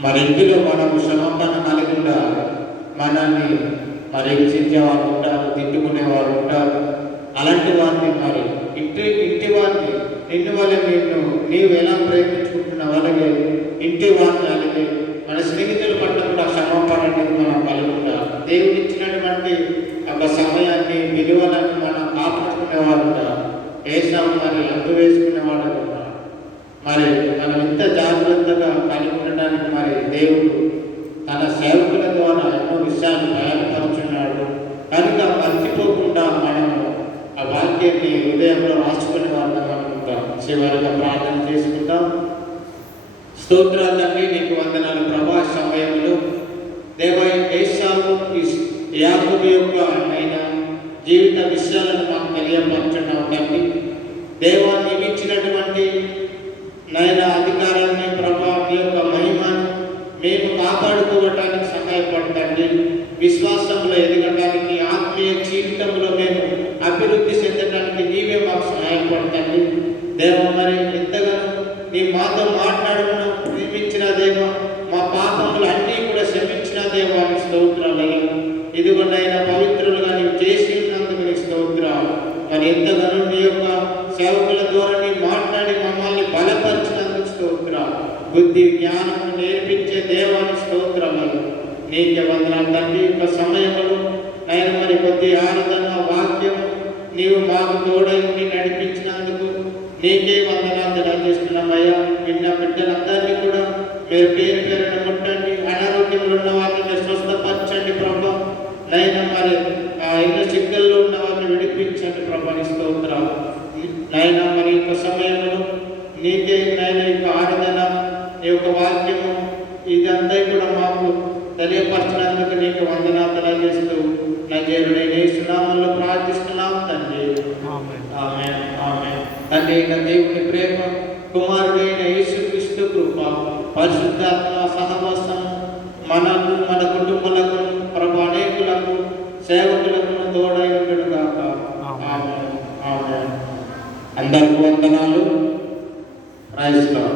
మరి ఇంటిలో మనం క్షమాపణ కలిగి ఉండాలి. మనల్ని మరి హింసించేవారు ఉంటారు, తిట్టుకునేవారు ఉంటారు. అలాంటి వారిని మరి ఇంటి వారిని నిన్ను వల్ల నీవు ఎలా ప్రేమించుకుంటున్నావు అలాగే ఇంటి వారిని అలాగే మన స్నేహితుల పట్ల కూడా క్షమాపణ అనేది మనం కలిగి ఉండాలి. దేవుడు ఇచ్చినటువంటి ఒక సమయాన్ని విలువలను మనం కాపాడుకునేవారు ఉంటారు. ఏసావు మరి అందు వేసుకునేవాడు ఉంటారు. మరి మనం ఇంత జాగ్రత్తగా కలిగి ఉండడానికి మరి దేవుడు తన సేవకుల ద్వారా ఎన్నో విషయాలు బయలుపరుచున్నాడు. కనుక మర్చిపోకుండా మనము ఆ వాక్యాన్ని హృదయంలో రాసుకునే వాళ్ళం అనుకుంటాం. చివరిగా ప్రార్థన చేసుకుంటాం. స్తోత్రాలన్నీ నీకు వందనాలు ప్రభా. సమయంలో దేవ ఏసావు యాకోబు యొక్క అయిన జీవిత విషయాలను మాకు తెలియపరుచున్నావు తండ్రి. దేవా నీవు ఇచ్చినటువంటి నైనా అధికారాన్ని ప్రభా నీ యొక్క మహిమను మేము కాపాడుకోవటానికి సహాయపడతండి. విశ్వాసంలో ఎదగడానికి ఆత్మీయ జీవితంలో మేము అభివృద్ధి చెందడానికి నీవే మాకు సహాయపడతండి. దేవ మరి ఎంతగానో నీ మాతో మాట్లాడమను ప్రేమించిన దేవ, మా పాపములు అన్నీ కూడా క్షమించిన దేవానికి స్తోత్రాలయ్యా. ఇదిగోనైనా పవిత్రులుగా నీవు చేసి ఉన్నందుకు నీ స్తోత్రాలు. మరి ఎంతగానో నీ యొక్క సేవకుల ద్వారా నీ మాట్లాడి మమ్మల్ని బలపరిచినందుకు స్తోత్రాలు. బుద్ధి జ్ఞానం నేర్పించే దేవానికి స్తోత్రములు. నీకే వందనాలు తండ్రి. యొక్క సమయంలో నేను మరి కొద్ది ఆరాధన వాక్యం నీవు మాకు తోడై నడిపించినందుకు నీకే వందనాలు తెలియజేస్తున్నామయ్యా. విన్న బిడ్డలందరినీ కూడా మీరు పేరు పేరున ముట్టండి. అనారోగ్యంలో ఉన్న వారిని మీరు స్వస్థపరచండి ప్రభా. నైనా మరి ఎన్నో చిక్కల్లో ఉన్న వారిని విడిపించండి ప్రభా. స్తోత్రాలు నైనా. మరి యొక్క సమయంలో నీకే నైనా యొక్క ఆరాధన ఈ యొక్క వాక్యము ఇదంతా కూడా మాకు తెలియపరచినందుకు నీకు వందనాలు తెలియజేస్తూ నజరేయుడైన యేసు నామములో ప్రార్థిస్తున్నాం తండ్రి. ఆమేన్. ఆమేన్. తండ్రి అయిన దేవుని ప్రేమ, కుమారుడైన యేసుక్రీస్తు కృప, పరిశుద్ధాత్మ సహవాసం మనకు మన కుటుంబాలకు ప్రభు అనేకులకు సేవకులకు తోడై ఉండడు గాక. ఆమేన్. ఆమేన్. అందరికీ వందనాలు. Praise lord.